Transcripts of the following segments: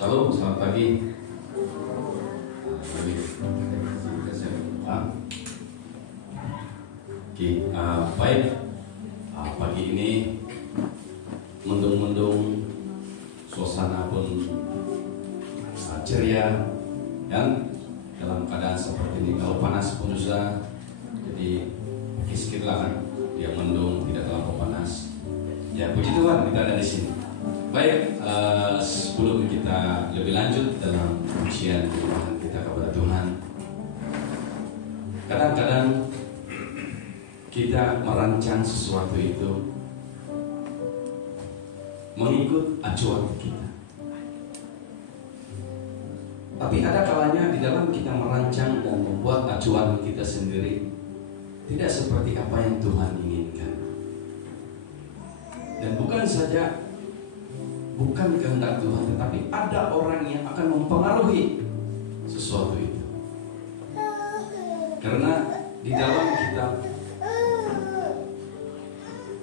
Shalom, selamat pagi. Baik, pagi ini mendung-mendung, suasana pun ceria, dan dalam keadaan seperti ini. Kalau panas pun susah, jadi sedikitlah kan, dia mendung, tidak terlalu panas. Ya puji Tuhan kita ada di sini. Baik, sebelum kita lebih lanjut dalam pujian kita kepada Tuhan, kadang-kadang kita merancang sesuatu itu mengikut acuan kita. Tapi ada kalanya di dalam kita merancang dan membuat acuan kita sendiri tidak seperti apa yang Tuhan inginkan. Dan bukan kehendak Tuhan, tetapi ada orang yang akan mempengaruhi sesuatu itu. Karena di dalam kita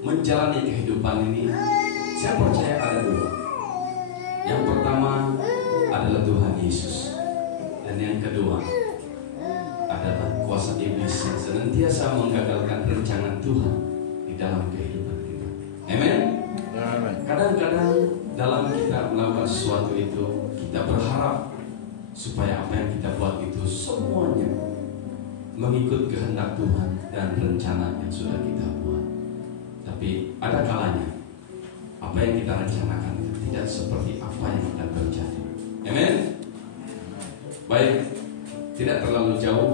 menjalani kehidupan ini, saya percaya ada dua. Yang pertama adalah Tuhan Yesus, dan yang kedua adalah kuasa iblis yang senantiasa menggagalkan rencana Tuhan di dalam kehidupan kita. Amen. Kadang-kadang dalam kita melakukan sesuatu itu, kita berharap supaya apa yang kita buat itu semuanya mengikut kehendak Tuhan dan rencana yang sudah kita buat. Tapi ada kalanya apa yang kita rencanakan tidak seperti apa yang akan terjadi. Amen. Baik, tidak terlalu jauh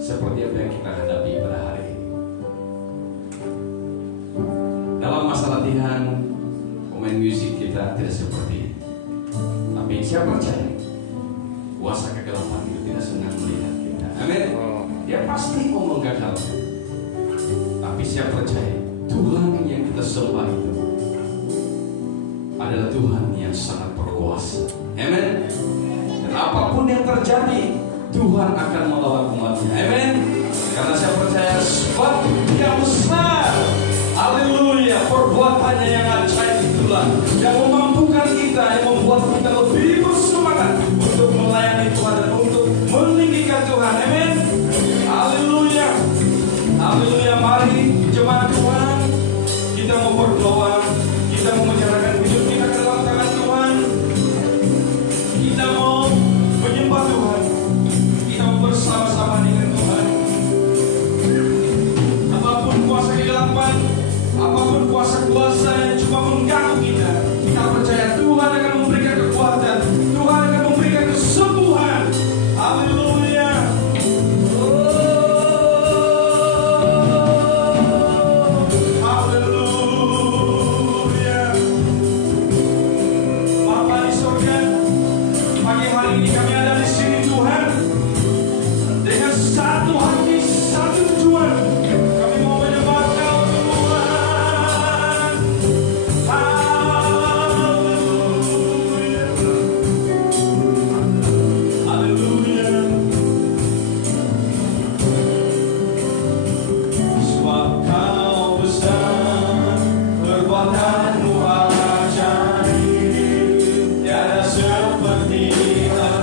seperti apa yang kita hadapi pada hari ini. Dalam masa latihan pemain musik kita tidak seperti ini. Tapi saya percaya kuasa kegelapan itu tidak senang melihat kita. Amin. Dia pasti mau menggagalkan. Tapi saya percaya Tuhan yang kita sembah itu adalah Tuhan yang sangat berkuasa. Amin. Dan apapun yang terjadi, Tuhan akan melawat umatnya. Amin. Karena saya percaya sebab Dia besar. Haleluya. Perbuatannya yang ajaib itulah yang memampukan kita, yang membuat kita lebih bersemangat untuk melayani Tuhan dan untuk meninggikan Tuhan. Amin. Haleluya. Haleluya. Mari jemaat Tuhan, kita mau berdoa, kita mau menyerahkan hidup kita ke dalam tangan Tuhan. Kita mau menyembah Tuhan, kita mau bersama-sama dengan Tuhan. Apapun kuasa kegelapan, apapun kuasa-kuasa yang cuma mengganggu kita, kita percaya Tuhan akan memberikan kekuatan, Tuhan akan memberikan kesembuhan. Haleluya. Ini kami ada di sini Tuhan, dengan satu hati, satu tujuan. Kami mau menyembah Kau Tuhan. Haleluya. Haleluya. Sebab Kau besar, perbuatanmu ajaib, tiada seperti Kau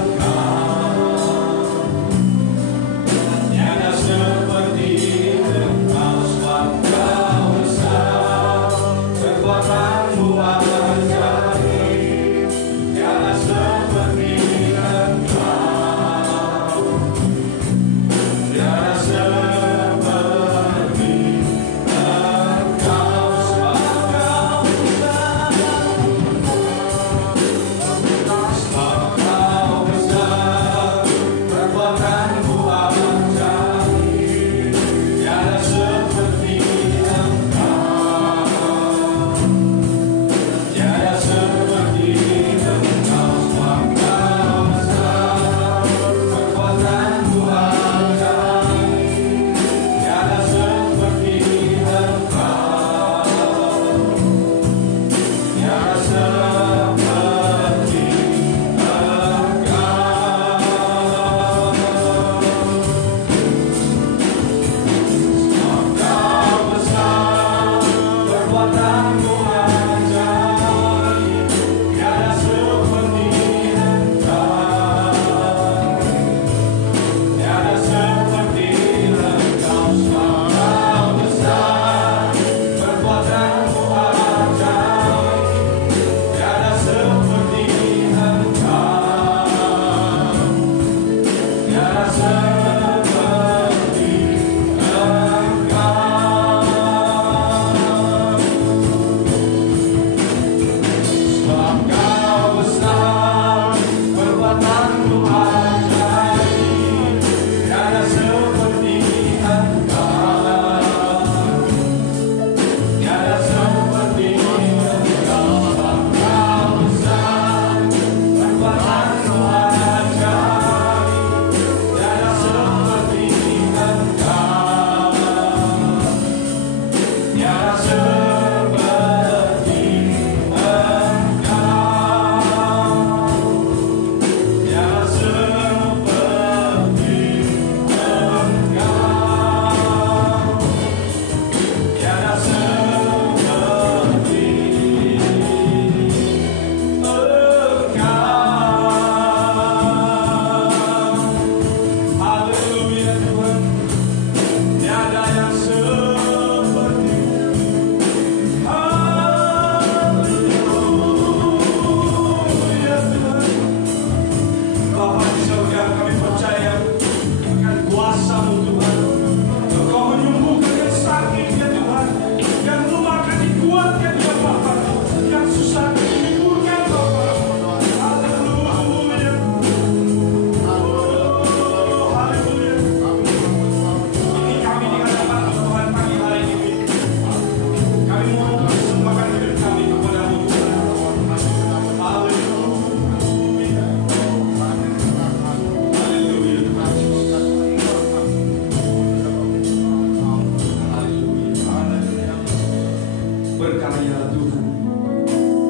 Berkaryalah Tuhan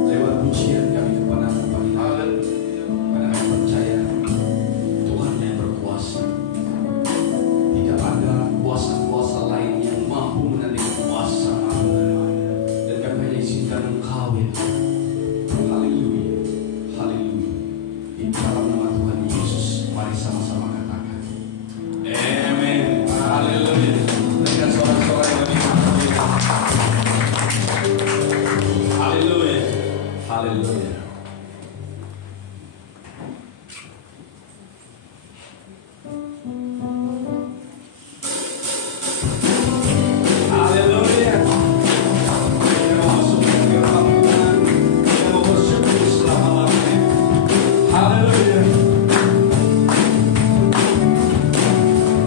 lewat pujian kami kepadamu pagi hari. Karena kami percaya Tuhan yang berkuasa. Tidak ada kuasa-kuasa lain yang mampu menandingi kuasa Allah. Dan kami hanya izinkan Engkau ya Tuhan. Haleluya, haleluya. Di dalam nama Tuhan Yesus, mari sama-sama katakan amin. Haleluya. Dengan sorak-sorai yang lebih haleluya, haleluya. Haleluya. Kita mau masuk ke dalam Tuhan. Kita mau bersyukur selama-lamanya. Haleluya.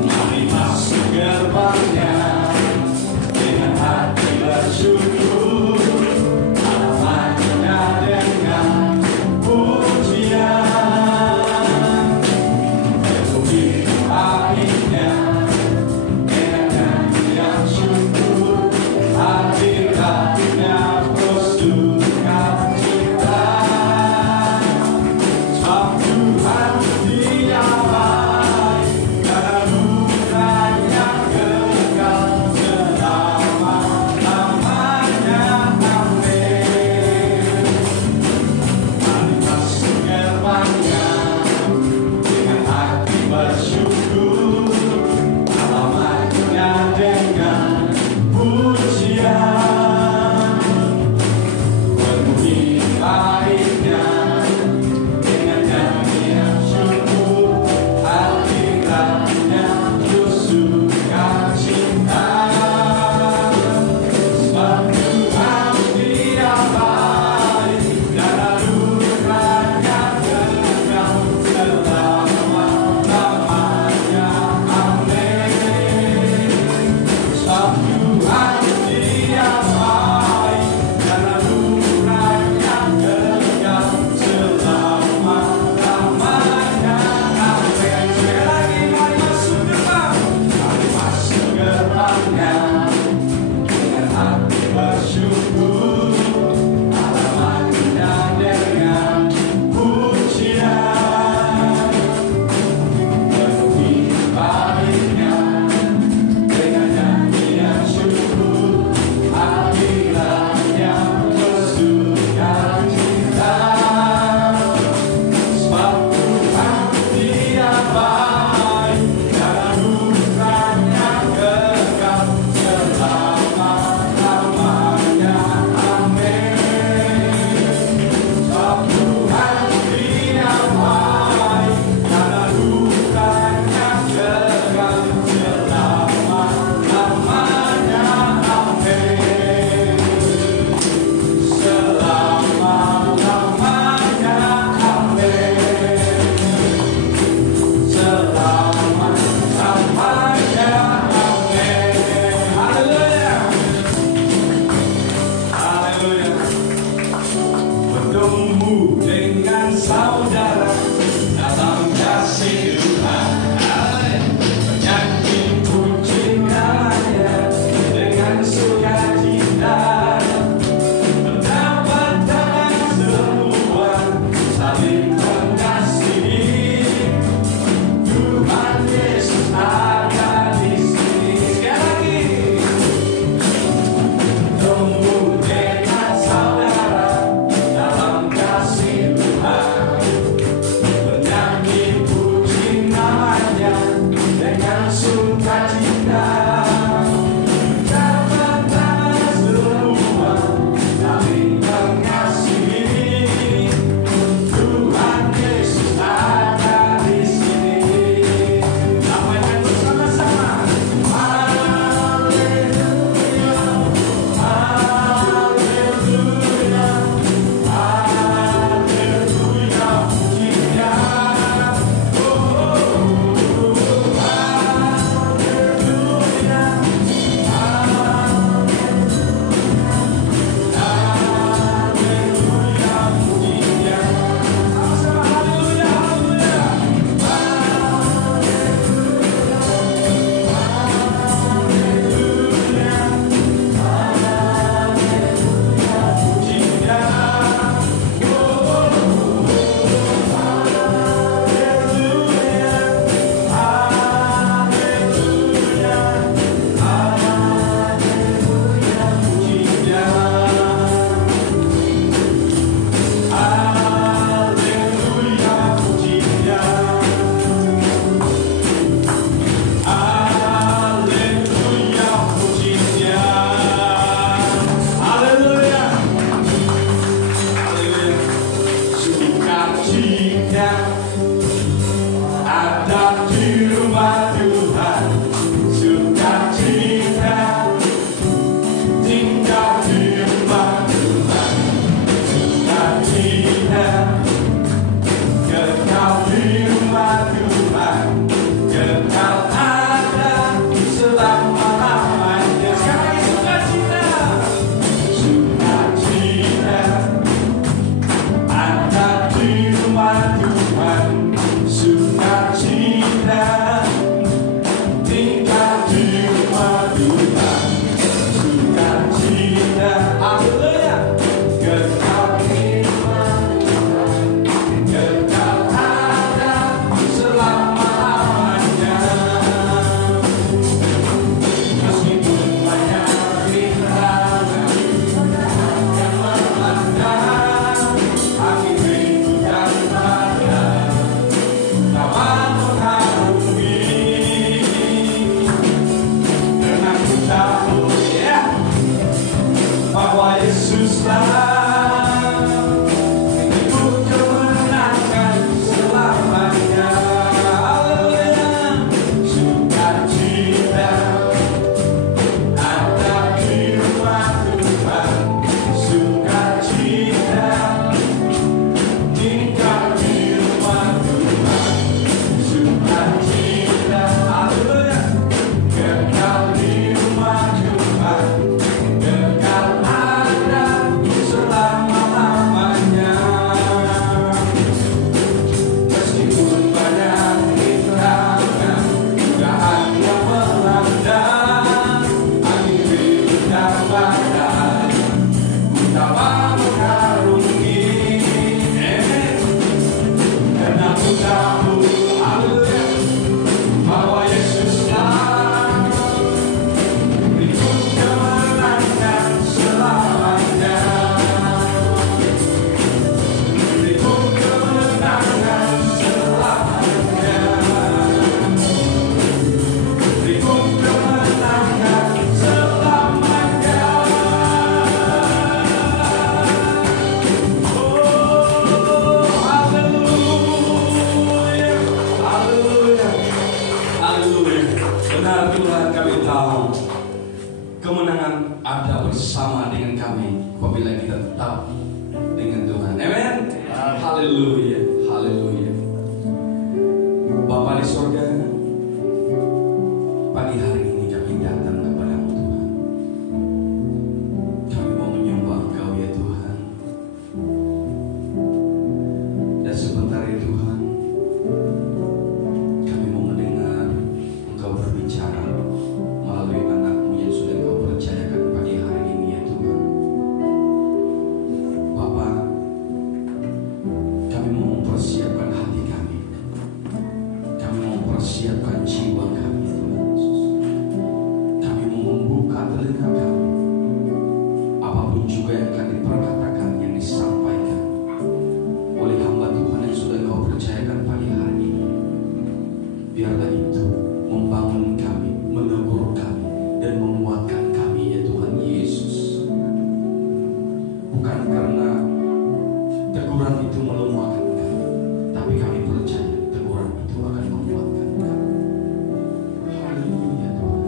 Mari masuk gerbangnya dengan hati bersyukur. Halamannya dengan pujian. Penuhi baiknya dengan nyanyian syukur. Hadiratnya terus sukacita. Sebab Tuhan Dia baik, karena murahnya kekal selama-lamanya. Amin. Mari masuk gerbangnya dengan hati bersyukur. Halamannya dengan pujian. Penuhi baiknya dengan nyanyian syukur. Hadiratnya terus sukacita. Sebab Tuhan Dia baik, karena murahnya kekal selama-lamanya. Amin. Sebab Tuhan Dia baik, karena murahnya kekal selama-lamanya. Amin. Sekali lagi, mari masuk gerbang. Mari masuk gerbangnya dengan hati bersyukur. Halamannya dengan pujian. Penuhi baiknya dengan nyanyian syukur. Hadiratnya terus sukacita. Sebab Tuhan Dia baik, karena murahnya kekal selama-lamanya. Amin. Sebab Tuhan Dia baik, karena murahnya kekal selama-lamanya. Amin. Selama-lamanya. Amin. Selama-lamanya. Amin. Haleluya. Haleluya. Bertemu dengan saudara dalam kasih Tuhan. Menyanyi pujiannya dengan sukacita. Bertepuk tangan semua, saling mengasihi. Tuhan Yesus ada di sini. Sekali lagi. Bertemu dengan saudara dalam kasih Tuhan. bahwa Yesuslah ikut kemenangan selamanya. Haleluya, sukacita ada di rumah Tuhan, sukacita tinggal di rumah Tuhan, sukacita, haleluya, kekal di rumah Tuhan, kekal ada selama-lamanya. Meskipun banyak rintangan, godaan yang melanda, angin ribut dan badai, ku tak mau mengarungi. Karena ku tahu, haleluya, bahwa Yesuslah ikut kemenangan selamanya. Ikut kemenangan selamanya. Ikut kemenangan selamanya. Oh, haleluya, haleluya, haleluya. Benar Tuhan, kami tahu kemenangan ada bersama dengan kami apabila kita tetap dengan Tuhan. Amen. Haleluya, haleluya. Bapa di surga, pagi hari ini kami datang kepada-Mu Tuhan. Kami mau menyembah Engkau ya Tuhan. Dan sebentar ya Tuhan, kami mau mendengar Engkau berbicara melalui anak-Mu yang sudah Engkau percayakan pagi hari ini ya Tuhan. Bapa, kami mau mempersiapkan hati kami. Kami mau mempersiapkan jiwa kami ya Tuhan Yesus. Kami mau membuka telinga kami. Apapun juga yang akan diperkatakan, yang disampaikan oleh hamba Tuhan yang sudah Engkau percayakan pagi hari ini, biarlah itu membangun kami, menegur kami, dan menguatkan kami ya Tuhan Yesus. Bukan karena teguran itu melemahkan kami, tapi kami percaya teguran itu akan menguatkan kami. Haleluya Tuhan.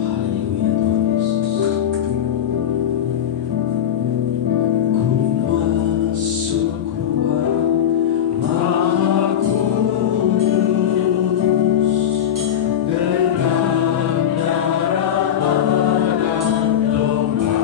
Haleluya Tuhan Yesus. Ku masuk ruang Maha Kudus dengan darah dan domba.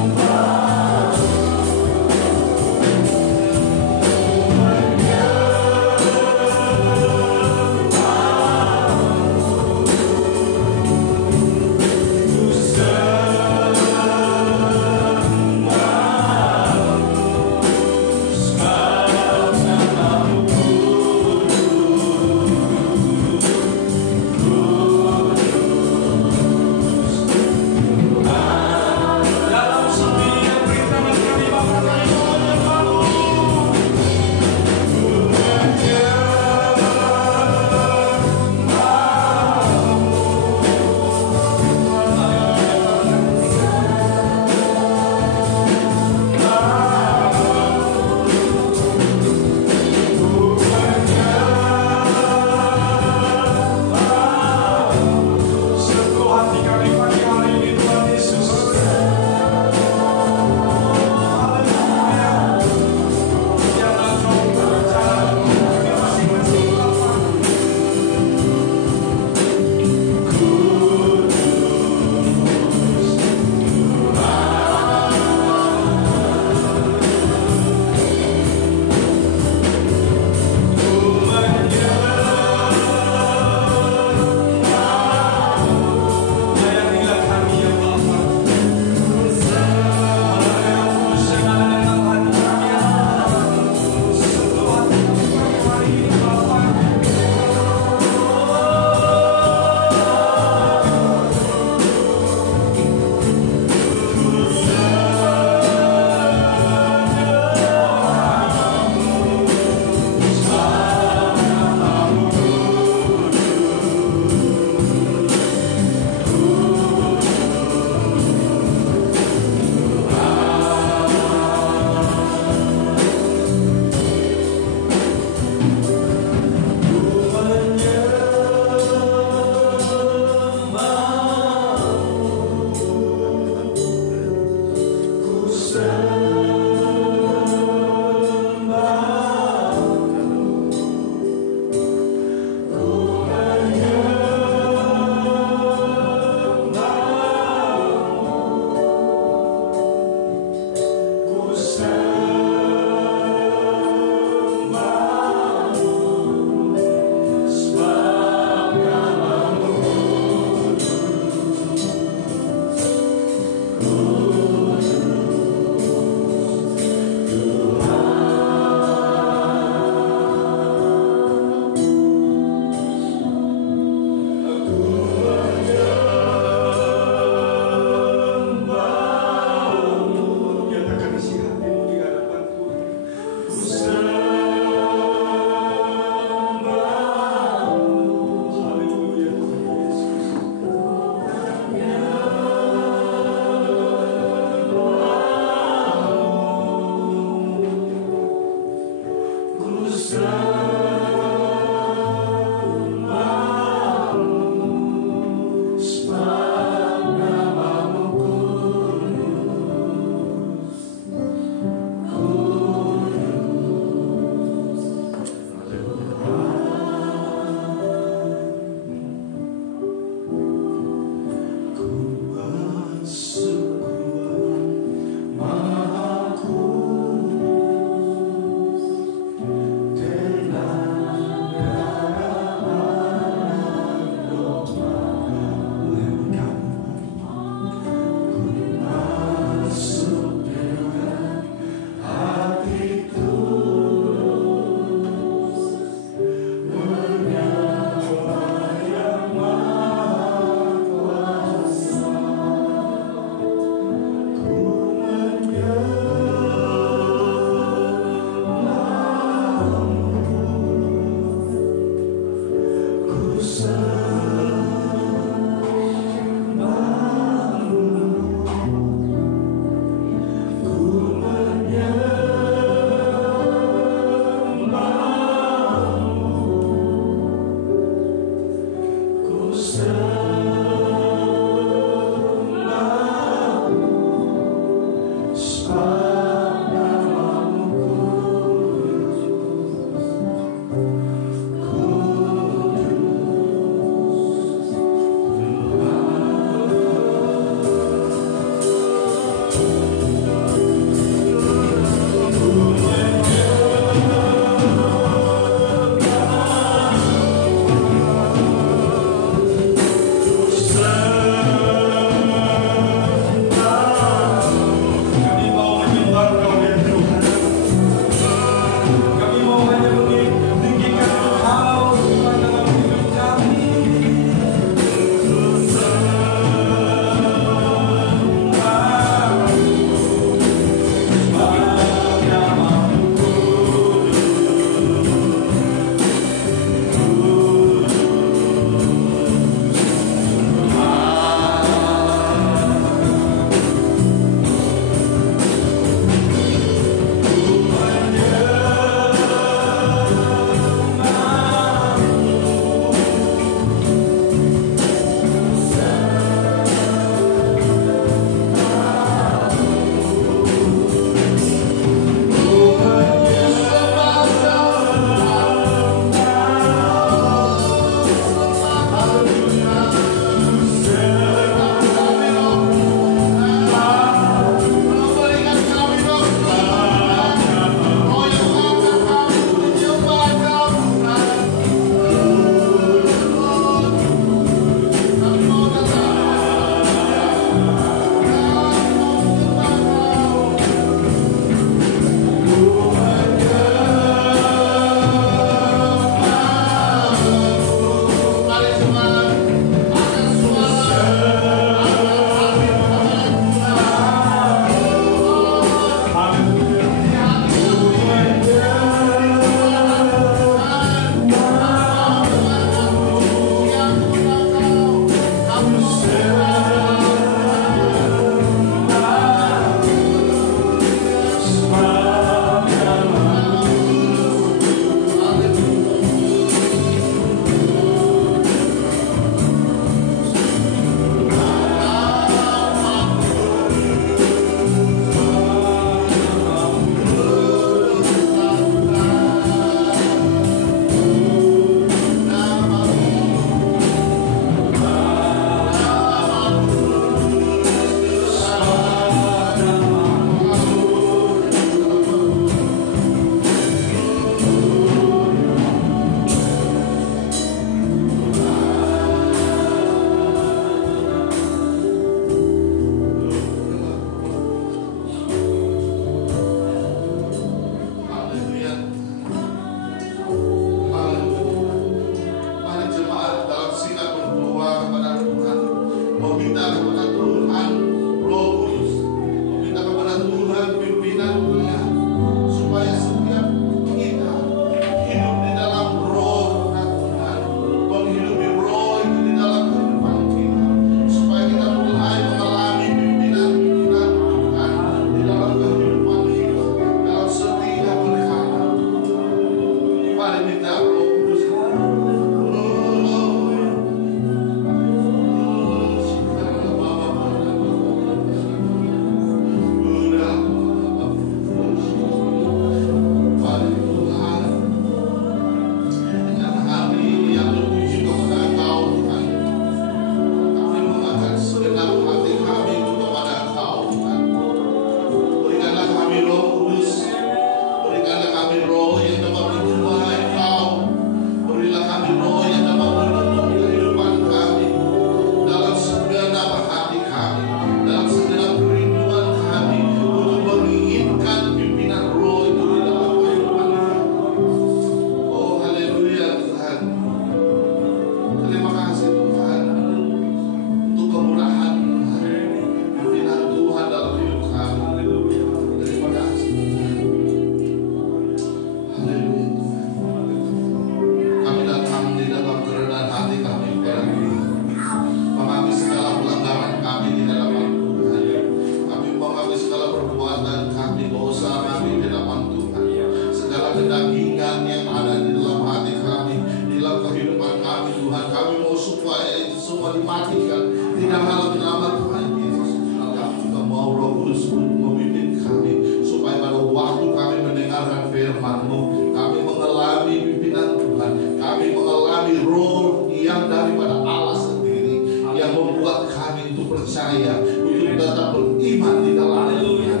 Bapak dimatikan di dalam nama Tuhan Yesus. Kami juga mau Roh Kudus memimpin kami supaya pada waktu kami mendengarkan firman-Mu, kami mengalami pimpinan Tuhan, kami mengalami roh yang daripada Allah sendiri yang membuat kami untuk percaya, untuk tetap beriman di dalam Tuhan,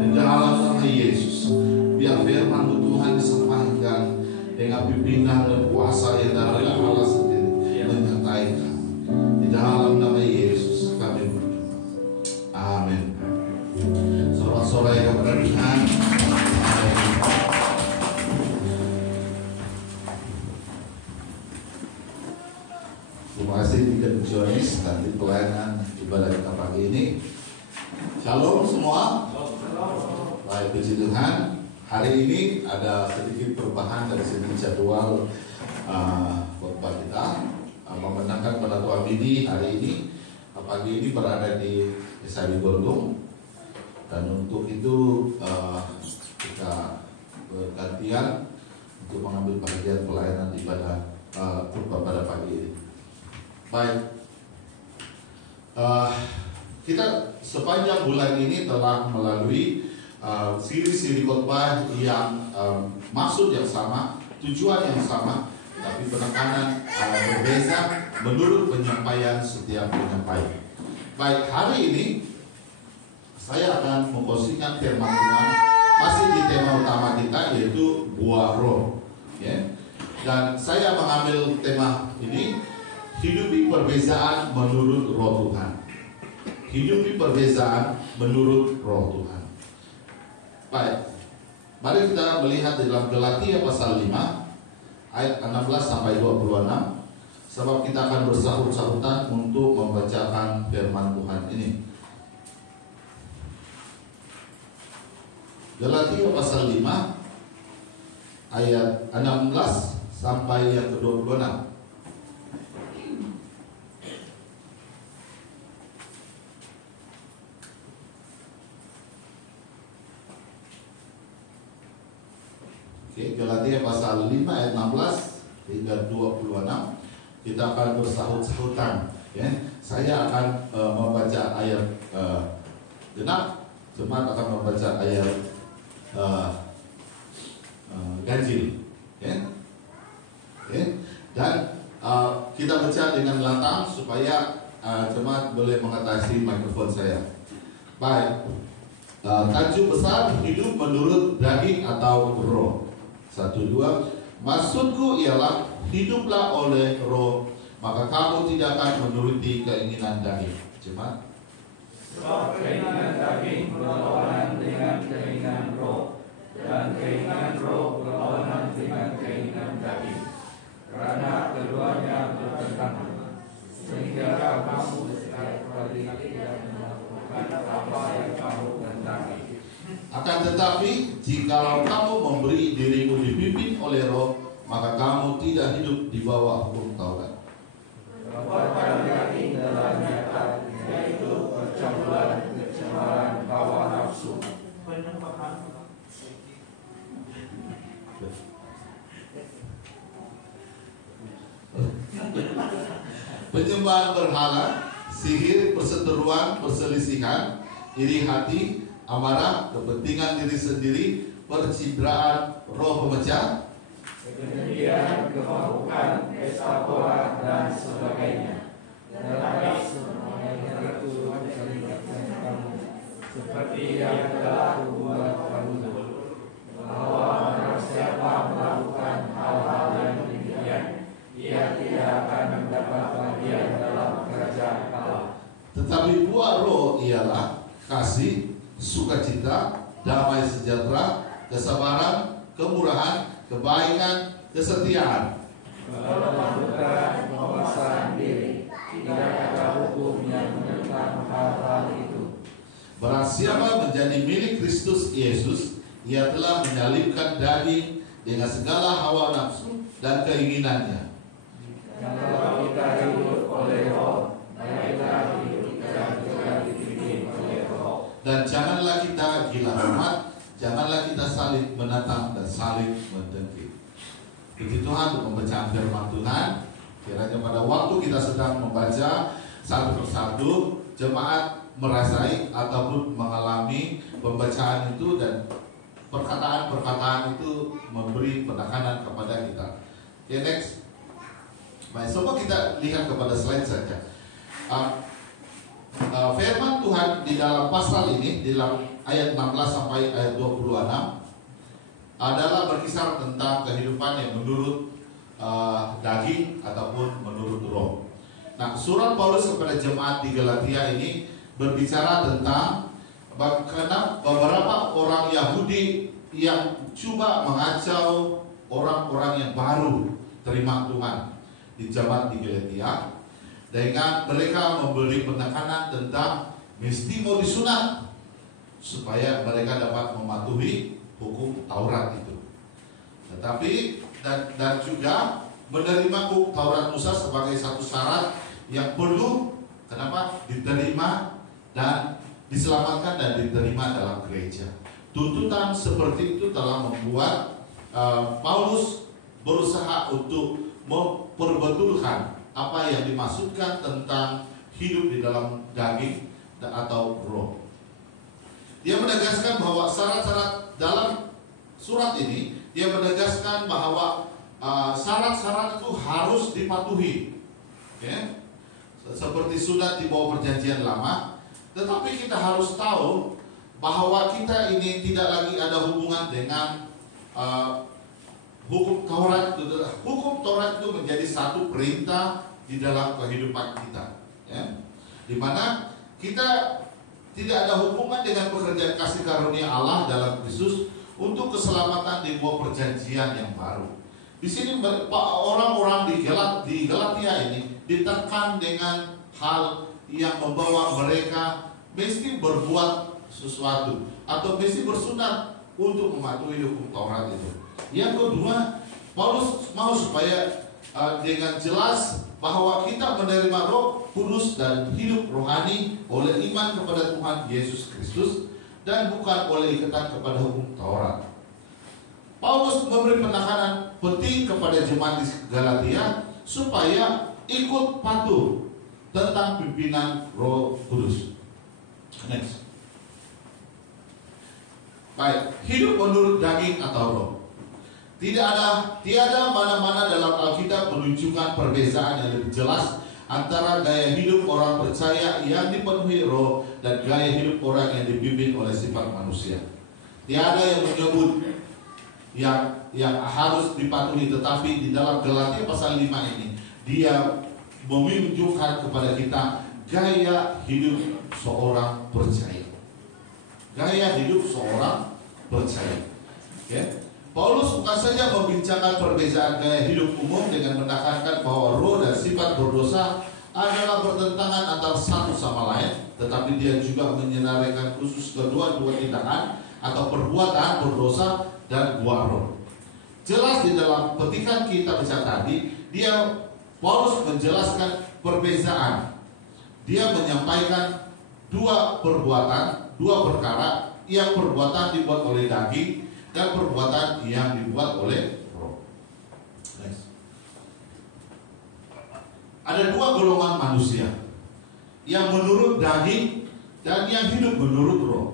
di dalam nama Yesus. Biar firman Tuhan disampaikan dengan pimpinan dan kuasa yang dari Allah sendiri menyertai kami. Di dalam nama Yesus kami berdoa. Amin. Sorak-sorai kepada Tuhan. Terima kasih Deacon Jonis dan di pelayanan ibadah kita pagi ini. Shalom semua. Baik, puji Tuhan. Hari ini ada sedikit perubahan dari segi jadwal khotbah kita. Memenangkan pada Tua Midi hari ini pagi ini berada di SIB Gondong, dan untuk itu kita bergantian untuk mengambil bagian pelayanan ibadah khotbah pada pagi ini. Baik, kita sepanjang bulan ini telah melalui siri-siri khotbah yang maksud yang sama, tujuan yang sama, tapi penekanan berbeda menurut penyampaian setiap penyampaian. Baik, hari ini saya akan memposisikan firman Tuhan masih di tema utama kita, yaitu buah roh, ya. Dan saya mengambil tema ini, hidupi perbezaan menurut roh Tuhan. Hidupi perbezaan menurut roh Tuhan. Baik, mari kita melihat dalam Galatia pasal 5 ayat 16 sampai 26. Sebab kita akan bersahut-sahutan untuk membacakan firman Tuhan ini. Galatia pasal 5 ayat 16 sampai yang ke-26. Galatia pasal 5 ayat 16 hingga 26. Kita akan bersahut-sahutan, ya. Saya akan membaca ayat genap, jemaat akan membaca ayat ganjil, ya. Dan kita baca dengan lantang supaya jemaat boleh mengatasi mikrofon saya. Baik, tajuk besar, hidup menurut daging atau roh. 1, 2. Maksudku ialah hiduplah oleh roh, maka kamu tidak akan menuruti keinginan daging. Jemaat. Sebab keinginan daging berlawanan dengan keinginan roh, dan keinginan roh berlawanan dengan keinginan daging. Karena keduanya bertentangan, sehingga kamu setiap kali tidak melakukan apa yang kamu kehendaki. Akan tetapi, jikalau kamu memberi dirimu dipimpin oleh roh, maka kamu tidak hidup di bawah hukum Taurat. Perbuatan daging adalah nyata, yaitu percamburan, kecemaran, hawa nafsu, penyembahan berhala, sihir, perseteruan, perselisihan, iri hati, amarah, kepentingan diri sendiri, percidraan, roh pemecah, kemudian kemabukan, pesta pora, dan sebagainya. Tetapi semuanya itu mengingatkan kamu, seperti yang telah kubuat kamu dulu, bahwa barang siapa melakukan hal-hal yang demikian, ia tidak akan mendapat bagian dalam kerajaan Allah. Tetapi buah roh ialah kasih, sukacita, damai sejahtera, kesabaran, kemurahan, kebaikan, kesetiaan. Kelembutan, penguasaan diri, tidak ada hukum yang menentang hal-hal itu. Barang siapa menjadi milik Kristus Yesus, ia telah menyalibkan daging dengan segala hawa nafsu dan keinginannya. Kalau kita hidup oleh roh, mereka hidup dan juga dipimpin oleh roh. Dan janganlah kita gila hormat, janganlah kita saling menatang dan saling mendengki. Puji Tuhan untuk pembacaan firman Tuhan. Kiranya pada waktu kita sedang membaca satu persatu, jemaat merasai ataupun mengalami pembacaan itu dan perkataan-perkataan itu memberi penekanan kepada kita. Oke, next. Baik, coba kita lihat kepada slide saja. Firman Tuhan di dalam pasal ini, di dalam ayat 16 sampai ayat 26 adalah berkisar tentang kehidupan yang menurut daging ataupun menurut roh. Nah, surat Paulus kepada jemaat di Galatia ini berbicara tentang bagaimana beberapa orang Yahudi yang coba mengacau orang-orang yang baru terima Tuhan di jemaat di Galatia dengan mereka memberi penekanan tentang mesti mau disunat supaya mereka dapat mematuhi hukum Taurat itu. Tetapi dan juga menerima hukum Taurat Musa sebagai satu syarat yang perlu kenapa diterima dan diselamatkan dan diterima dalam gereja. Tuntutan seperti itu telah membuat Paulus berusaha untuk memperbetulkan apa yang dimaksudkan tentang hidup di dalam daging atau roh. Dia menegaskan bahwa syarat-syarat dalam surat ini, dia menegaskan bahwa syarat-syarat itu harus dipatuhi, okay? Seperti sunat di bawah perjanjian lama. Tetapi kita harus tahu bahwa kita ini tidak lagi ada hubungan dengan hukum Taurat. Hukum Taurat itu menjadi satu perintah di dalam kehidupan kita, ya? Dimana kita tidak ada hubungan dengan pekerjaan kasih karunia Allah dalam Kristus untuk keselamatan di bawah perjanjian yang baru. Di sini orang-orang di Galatia ini ditekan dengan hal yang membawa mereka mesti berbuat sesuatu atau mesti bersunat untuk mematuhi hukum Taurat itu. Yang kedua, Paulus mau supaya dengan jelas bahwa kita menerima Roh Kudus dan hidup rohani oleh iman kepada Tuhan Yesus Kristus dan bukan oleh ikatan kepada hukum Taurat. Paulus memberi penekanan penting kepada jemaat di Galatia supaya ikut patuh tentang pimpinan Roh Kudus. Next. Baik, hidup menurut daging atau roh. Tiada mana-mana dalam Alkitab menunjukkan perbezaan yang lebih jelas antara gaya hidup orang percaya yang dipenuhi roh dan gaya hidup orang yang dipimpin oleh sifat manusia. Tiada yang menyebut yang harus dipatuhi, tetapi di dalam Galatia pasal 5 ini dia menunjukkan kepada kita gaya hidup seorang percaya. Gaya hidup seorang percaya. Okay? Paulus bukan saja membincangkan perbedaan gaya hidup umum dengan menekankan bahwa roh dan sifat berdosa adalah bertentangan antara satu sama lain, tetapi dia juga menyinarikan khusus kedua-dua tindakan atau perbuatan berdosa dan buah roh. Jelas di dalam petikan kita baca tadi, Paulus menjelaskan perbedaan. Dia menyampaikan dua perbuatan, dua perkara, yang perbuatan dibuat oleh daging dan perbuatan yang dibuat oleh roh. Next. Ada dua golongan manusia, yang menurut daging dan yang hidup menurut roh.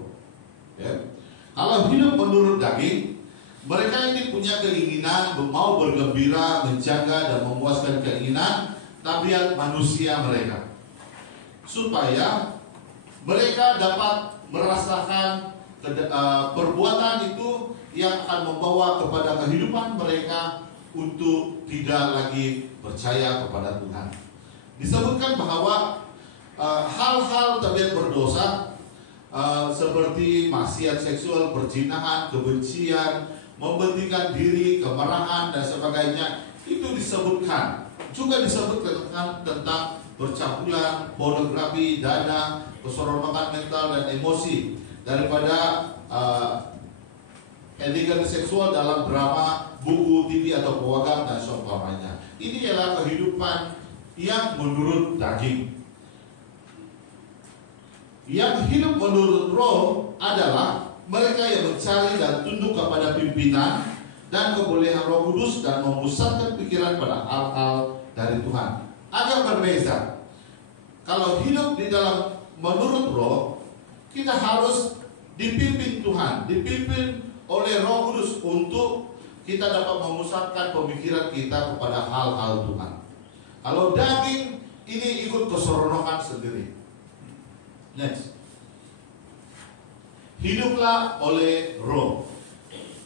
Ya. Kalau hidup menurut daging, mereka ini punya keinginan mau bergembira, menjaga dan memuaskan keinginan tabiat manusia mereka, supaya mereka dapat merasakan perbuatan itu yang akan membawa kepada kehidupan mereka untuk tidak lagi percaya kepada Tuhan. Disebutkan bahwa hal-hal tabiat berdosa seperti maksiat seksual, perzinahan, kebencian, membentingkan diri, kemarahan dan sebagainya itu disebutkan. Juga disebutkan tentang percabulan, pornografi, dana, keseronokan mental dan emosi daripada elegan seksual dalam drama, buku, TV atau pawagam dan seumpamanya. Ini adalah kehidupan yang menurut daging. Yang hidup menurut roh adalah mereka yang mencari dan tunduk kepada pimpinan dan kebolehan Roh Kudus dan memusatkan pikiran pada hal-hal dari Tuhan. Agak berbeda. Kalau hidup di dalam menurut roh, kita harus dipimpin Tuhan, dipimpin oleh Roh Kudus untuk kita dapat memusatkan pemikiran kita kepada hal-hal Tuhan. Kalau daging ini ikut keseronokan sendiri. Next. Hiduplah oleh roh.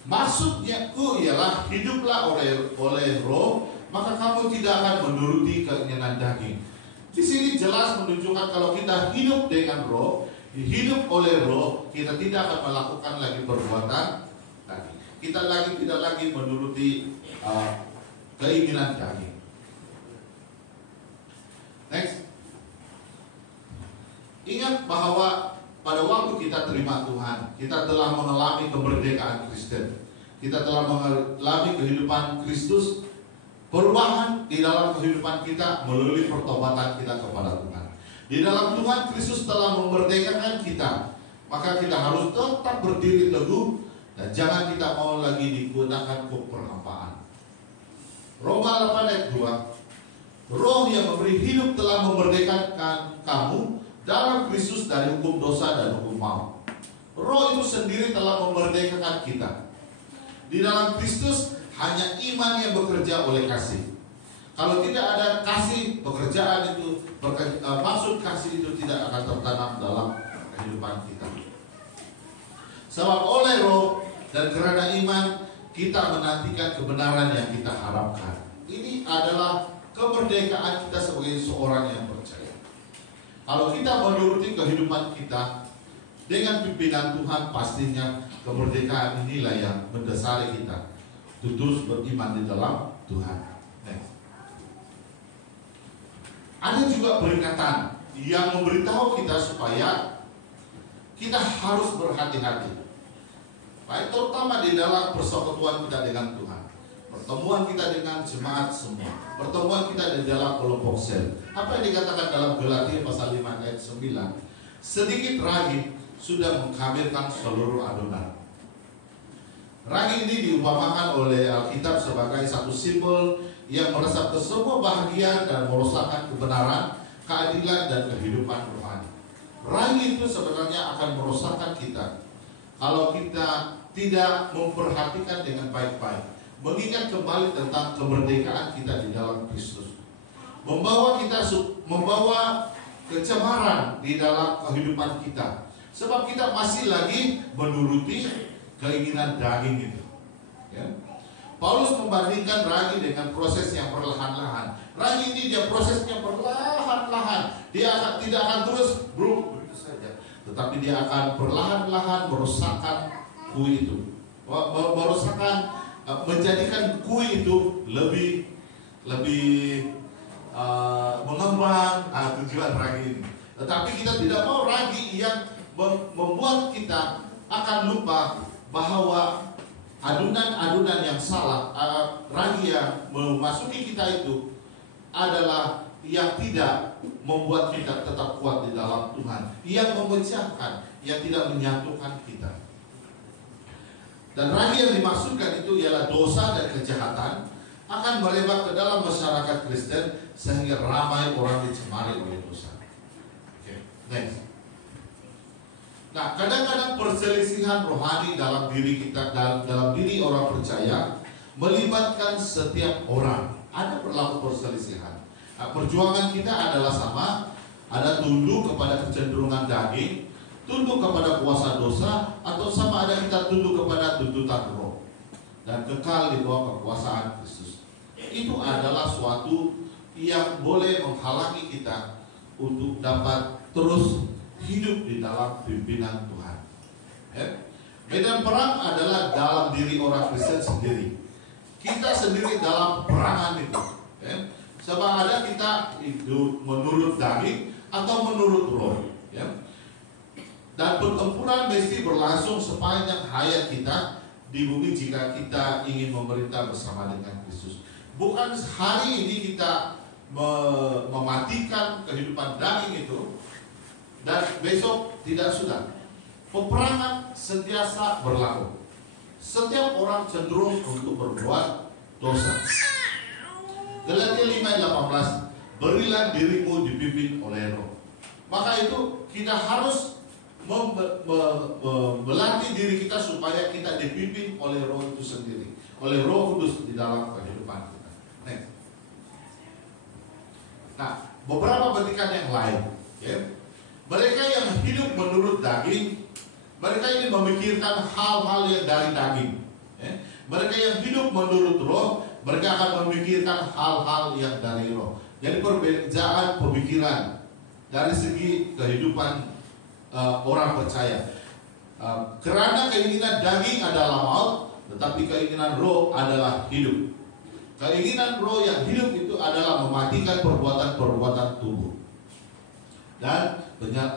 Maksudnya ialah hiduplah oleh roh, maka kamu tidak akan menuruti keinginan daging. Di sini jelas menunjukkan kalau kita hidup dengan roh, hidup oleh roh, kita tidak akan melakukan lagi perbuatan daging. Kita tidak lagi menuruti keinginan daging. Next. Ingat bahwa pada waktu kita terima Tuhan, kita telah mengalami kemerdekaan Kristen. Kita telah mengalami kehidupan Kristus, perubahan di dalam kehidupan kita melalui pertobatan kita kepada Tuhan. Di dalam Tuhan, Kristus telah memerdekakan kita. Maka kita harus tetap berdiri teguh dan jangan kita mau lagi digunakan untuk perhampaan. Roma 8 ayat 2. Roh yang memberi hidup telah memerdekakan kamu dalam Kristus dari hukum dosa dan hukum maut. Roh itu sendiri telah memerdekakan kita. Di dalam Kristus hanya iman yang bekerja oleh kasih. Kalau tidak ada kasih, pekerjaan itu, maksud kasih itu tidak akan tertanam dalam kehidupan kita. Sebab oleh roh dan karena iman, kita menantikan kebenaran yang kita harapkan. Ini adalah kemerdekaan kita sebagai seorang yang percaya. Kalau kita menuruti kehidupan kita dengan pimpinan Tuhan, pastinya kemerdekaan inilah yang mendasari kita untuk terus beriman di dalam Tuhan. Next. Ada juga peringatan yang memberitahu kita supaya kita harus berhati-hati, baik terutama di dalam persekutuan kita dengan Tuhan, pertemuan kita dengan jemaat semua, pertemuan kita di dalam kelompok sel. Apa yang dikatakan dalam Galatia pasal 5 ayat 9? Sedikit ragi sudah mengkhamirkan seluruh adonan. Ragi ini diumpamakan oleh Alkitab sebagai satu simbol yang meresap ke semua bahagian dan merosakkan kebenaran, keadilan, dan kehidupan rohani. Ragi itu sebenarnya akan merosakkan kita kalau kita tidak memperhatikan dengan baik-baik, mengingat kembali tentang kemerdekaan kita di dalam Kristus, membawa kecemaran di dalam kehidupan kita, sebab kita masih lagi menuruti keinginan daging itu. Ya. Paulus membandingkan ragi dengan proses yang perlahan-lahan. Ragi ini dia prosesnya perlahan-lahan. Dia tidak akan terus begitu saja, tetapi dia akan perlahan-lahan merosakkan kue itu, menjadikan kue itu lebih mengembang. Tujuan ragi ini. Tetapi kita tidak mau ragi yang membuat kita akan lupa bahwa adunan-adunan yang salah, ragi yang memasuki kita itu adalah yang tidak membuat kita tetap kuat di dalam Tuhan, yang memecahkan, yang tidak menyatukan kita. Dan ragi yang dimaksudkan itu ialah dosa dan kejahatan akan merebak ke dalam masyarakat Kristen sehingga ramai orang dicemari oleh dosa. Oke, next. Nah, kadang-kadang perselisihan rohani dalam diri kita, dalam diri orang percaya, melibatkan setiap orang. Ada berlaku perselisihan. Nah, perjuangan kita adalah sama, ada tunduk kepada kecenderungan daging, tunduk kepada kuasa dosa, atau sama ada kita tunduk kepada tuntutan roh dan kekal di bawah kekuasaan Kristus. Itu adalah suatu yang boleh menghalangi kita untuk dapat terus hidup di dalam pimpinan Tuhan. Medan perang adalah dalam diri orang Kristen sendiri. Kita sendiri dalam peperangan itu. Sebab ada kita itu menurut daging atau menurut roh. Dan pertempuran mesti berlangsung sepanjang hayat kita di bumi jika kita ingin memerintah bersama dengan Kristus. Bukan hari ini kita mematikan kehidupan daging itu dan besok tidak sudah. Peperangan sentiasa berlaku. Setiap orang cenderung untuk berbuat dosa. Galatia 5 ayat 18, berilah dirimu dipimpin oleh Roh. Maka itu kita harus melatih diri kita supaya kita dipimpin oleh Roh itu sendiri, oleh Roh Kudus di dalam kehidupan kita. Next. Nah, beberapa petikan yang lain, ya. Mereka yang hidup menurut daging, mereka ini memikirkan hal-hal yang dari daging, ya. Mereka yang hidup menurut Roh, mereka akan memikirkan hal-hal yang dari Roh. Jadi perbedaan pemikiran dari segi kehidupan orang percaya. Karena keinginan daging adalah maut, tetapi keinginan Roh adalah hidup. Keinginan Roh yang hidup itu adalah mematikan perbuatan-perbuatan tubuh dan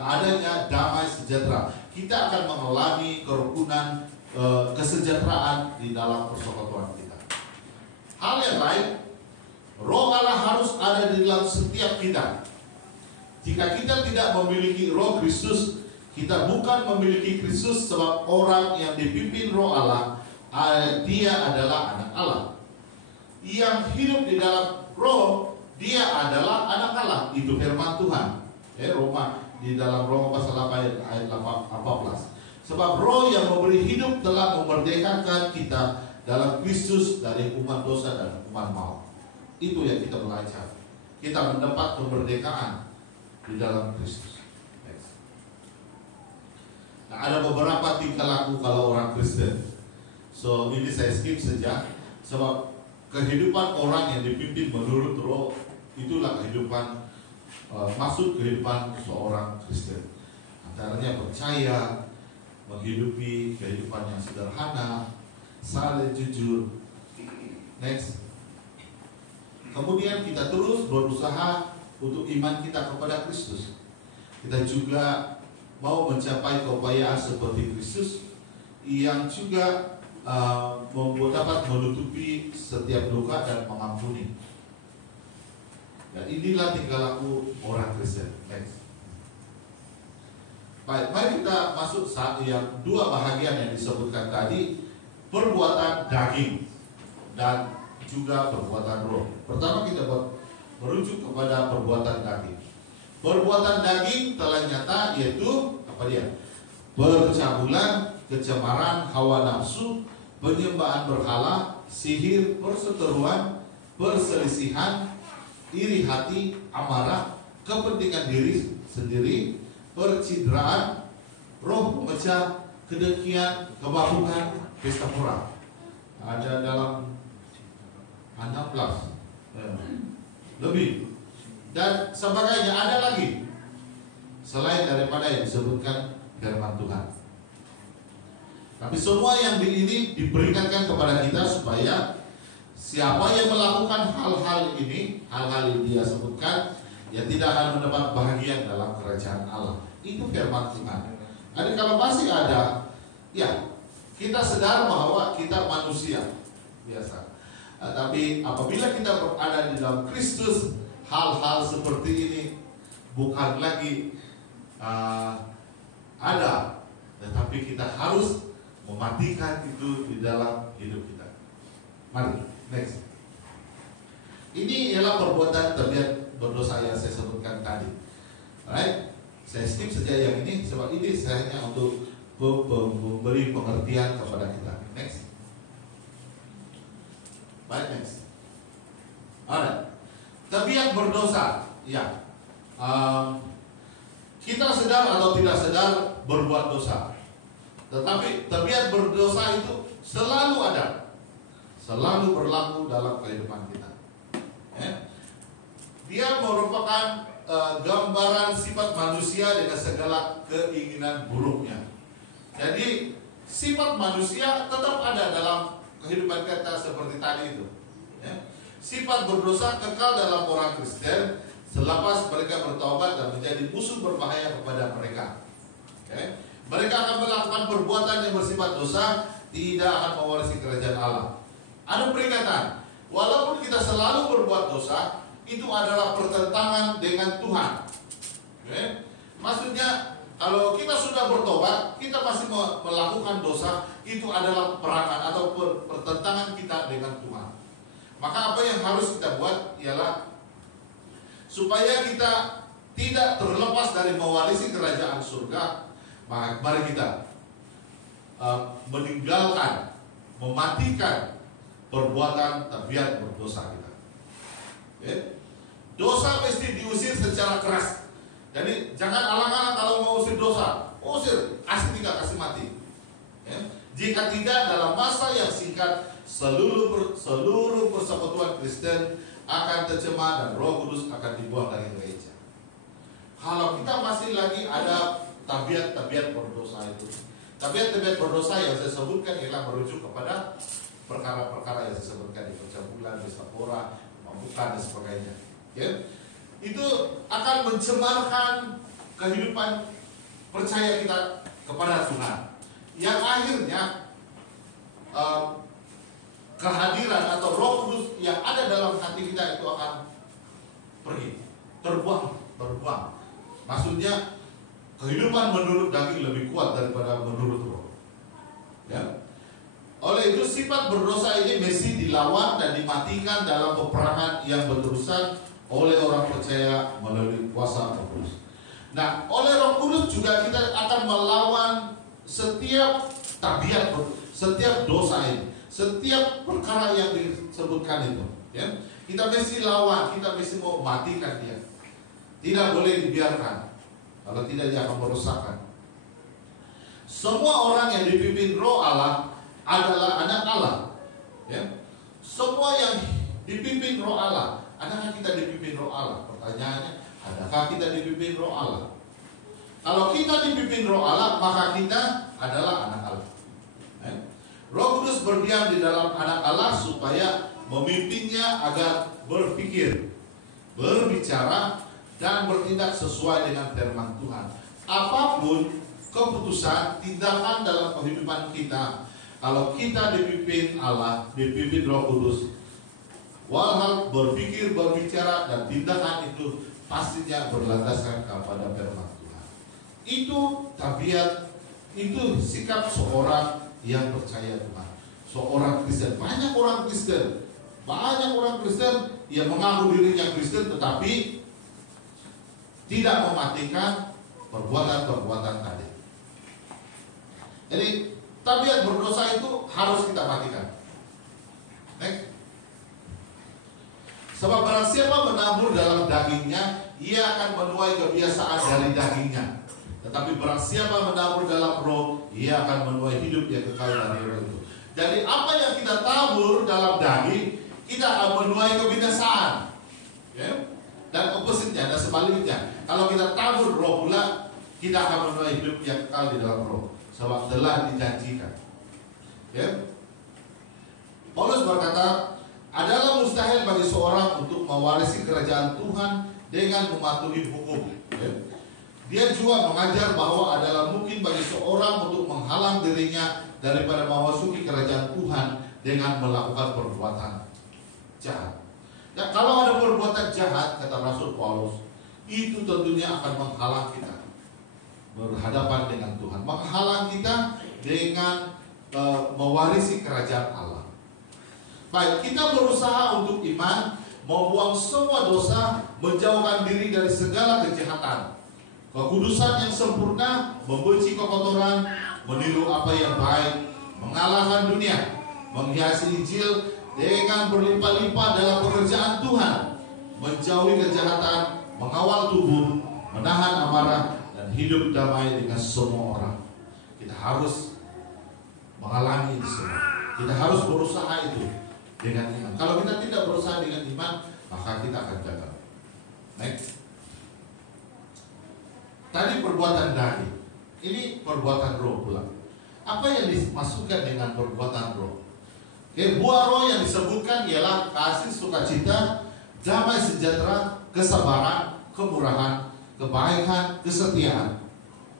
adanya damai sejahtera. Kita akan mengalami kerukunan, kesejahteraan di dalam persekutuan kita. Hal yang lain, Roh Allah harus ada di dalam setiap kita. Jika kita tidak memiliki Roh Kristus, kita bukan memiliki Kristus, sebab orang yang dipimpin Roh Allah, dia adalah anak Allah. Yang hidup di dalam Roh, dia adalah anak Allah. Itu firman Tuhan. Roma, di dalam Roma pasal 8 ayat 14. Sebab Roh yang memberi hidup telah memerdekakan kita dalam Kristus dari hukuman dosa dan hukuman maut. Itu yang kita belajar. Kita mendapat kemerdekaan di dalam Kristus. Nah, ada beberapa tingkah laku kalau orang Kristen. So ini saya skip saja, sebab kehidupan orang yang dipimpin menurut Roh itulah kehidupan, maksud kehidupan seorang Kristen. Antaranya percaya, menghidupi kehidupan yang sederhana, saling jujur. Next. Kemudian kita terus berusaha untuk iman kita kepada Kristus. Kita juga mau mencapai keupayaan seperti Kristus yang juga dapat menutupi setiap dosa dan mengampuni. Dan inilah tingkah laku orang Kristen. Next. Baik, mari kita masuk saat yang dua bahagian yang disebutkan tadi, perbuatan daging dan juga perbuatan roh. Pertama kita merujuk kepada perbuatan daging. Perbuatan daging telah nyata, yaitu apa dia? Percabulan, kecemaran, hawa nafsu, penyembahan berhala, sihir, perseteruan, perselisihan, iri hati, amarah, kepentingan diri sendiri, percideraan, roh pemecah, kedengkian, kemabukan, pesta pora. Ada dalam 16 lebih. Dan sebagainya, ada lagi selain daripada yang disebutkan firman Tuhan. Tapi semua yang ini diperingatkan kepada kita supaya siapa yang melakukan hal-hal ini, hal-hal yang dia sebutkan, ya tidak akan mendapat bahagian dalam kerajaan Allah. Itu firman Tuhan. Jadi kalau masih ada, ya kita sadar bahwa kita manusia biasa. Tapi apabila kita berada di dalam Kristus, hal-hal seperti ini bukan lagi ada, tetapi kita harus mematikan itu di dalam hidup kita. Mari, next. Ini ialah perbuatan tabiat berdosa yang saya sebutkan tadi. Alright, saya skip saja yang ini sebab ini saya hanya untuk memberi pengertian kepada kita. Next. Baik, next. Alright. Tabiat berdosa, ya. Kita sadar atau tidak sadar berbuat dosa. Tetapi tabiat berdosa itu selalu ada, selalu berlaku dalam kehidupan kita. Dia merupakan gambaran sifat manusia dengan segala keinginan buruknya. Jadi sifat manusia tetap ada dalam kehidupan kita seperti tadi itu. Sifat berdosa kekal dalam orang Kristen selepas mereka bertobat dan menjadi musuh berbahaya kepada mereka. Mereka akan melakukan perbuatan yang bersifat dosa, tidak akan mewarisi kerajaan Allah. Ada peringatan, walaupun kita selalu berbuat dosa, itu adalah pertentangan dengan Tuhan. Maksudnya, kalau kita sudah bertobat, kita masih melakukan dosa, itu adalah perangan atau pertentangan kita dengan Tuhan. Maka apa yang harus kita buat ialah supaya kita tidak terlepas dari mewarisi kerajaan surga, mari kita meninggalkan, mematikan perbuatan tabiat berdosa kita. Dosa mesti diusir secara keras. Jadi jangan alang-alang kalau mau usir dosa, usir, tidak kasih mati. Jika tidak, dalam masa yang singkat seluruh persekutuan Kristen akan tercemar dan Roh Kudus akan dibuang dari gereja. Kalau kita masih lagi ada tabiat-tabiat berdosa itu, tabiat-tabiat berdosa yang saya sebutkan ialah merujuk kepada perkara-perkara yang saya sebutkan di percabulan, pesta-pora, pembukaan dan sebagainya. Itu akan mencemarkan kehidupan percaya kita kepada Tuhan, yang akhirnya kehadiran atau Roh Kudus yang ada dalam hati kita itu akan pergi, terbuang. Maksudnya kehidupan menurut daging lebih kuat daripada menurut roh. Oleh itu sifat berdosa ini mesti dilawan dan dimatikan dalam peperangan yang berterusan oleh orang percaya melalui kuasa Roh Kudus. Nah, oleh Roh Kudus juga kita akan melawan setiap tabiat, setiap dosa ini, setiap perkara yang disebutkan itu. Kita mesti lawan, kita mesti mau matikan dia. Tidak boleh dibiarkan. Kalau tidak dia akan merusakkan. Semua orang yang dipimpin Roh Allah adalah anak Allah. Semua yang dipimpin Roh Allah. Adakah kita dipimpin Roh Allah? Pertanyaannya, adakah kita dipimpin Roh Allah? Kalau kita dipimpin Roh Allah, maka kita adalah anak Allah. Roh Kudus berdiam di dalam anak Allah supaya memimpinnya agar berpikir, berbicara, dan bertindak sesuai dengan firman Tuhan. Apapun keputusan, tindakan dalam kehidupan kita, kalau kita dipimpin Allah, dipimpin Roh Kudus, walhal berpikir, berbicara, dan tindakan itu pastinya berlandaskan kepada firman Tuhan. Itu tabiat, itu sikap seorang yang percaya Tuhan, seorang Kristen. Banyak orang Kristen yang mengaku dirinya Kristen tetapi tidak mematikan perbuatan-perbuatan tadi. Jadi tabiat berdosa itu harus kita matikan. Next. Sebab barang siapa menabur dalam dagingnya, ia akan menuai kebiasaan dari dagingnya. Tetapi barang siapa menabur dalam roh, ia akan menuai hidup yang kekal dari roh itu. Jadi apa yang kita tabur dalam daging, kita akan menuai kebinasaan. Dan opposite-nya, dan sebaliknya. Kalau kita tabur roh pula, kita akan menuai hidup yang kekal di dalam roh. Sebab telah dijanjikan. Paulus berkata, adalah mustahil bagi seorang untuk mewarisi kerajaan Tuhan dengan mematuhi hukum. Dia juga mengajar bahwa adalah mungkin bagi seorang untuk menghalang dirinya daripada memasuki kerajaan Tuhan dengan melakukan perbuatan jahat. Dan kalau ada perbuatan jahat, kata Rasul Paulus, itu tentunya akan menghalang kita berhadapan dengan Tuhan, menghalang kita dengan mewarisi kerajaan Allah. Baik, kita berusaha untuk iman, membuang semua dosa, menjauhkan diri dari segala kejahatan. Kekudusan yang sempurna, membenci kekotoran, meniru apa yang baik, mengalahkan dunia, menghiasi Injil dengan berlimpah-limpah dalam pekerjaan Tuhan, menjauhi kejahatan, mengawal tubuh, menahan amarah, dan hidup damai dengan semua orang. Kita harus mengalami itu semua. Kita harus berusaha itu dengan iman. Kalau kita tidak berusaha dengan iman, maka kita akan gagal. Next. Tadi perbuatan daging, ini perbuatan roh pula. Apa yang dimasukkan dengan perbuatan roh? Buah roh yang disebutkan ialah kasih, sukacita, damai sejahtera, kesabaran, kemurahan, kebaikan, kesetiaan,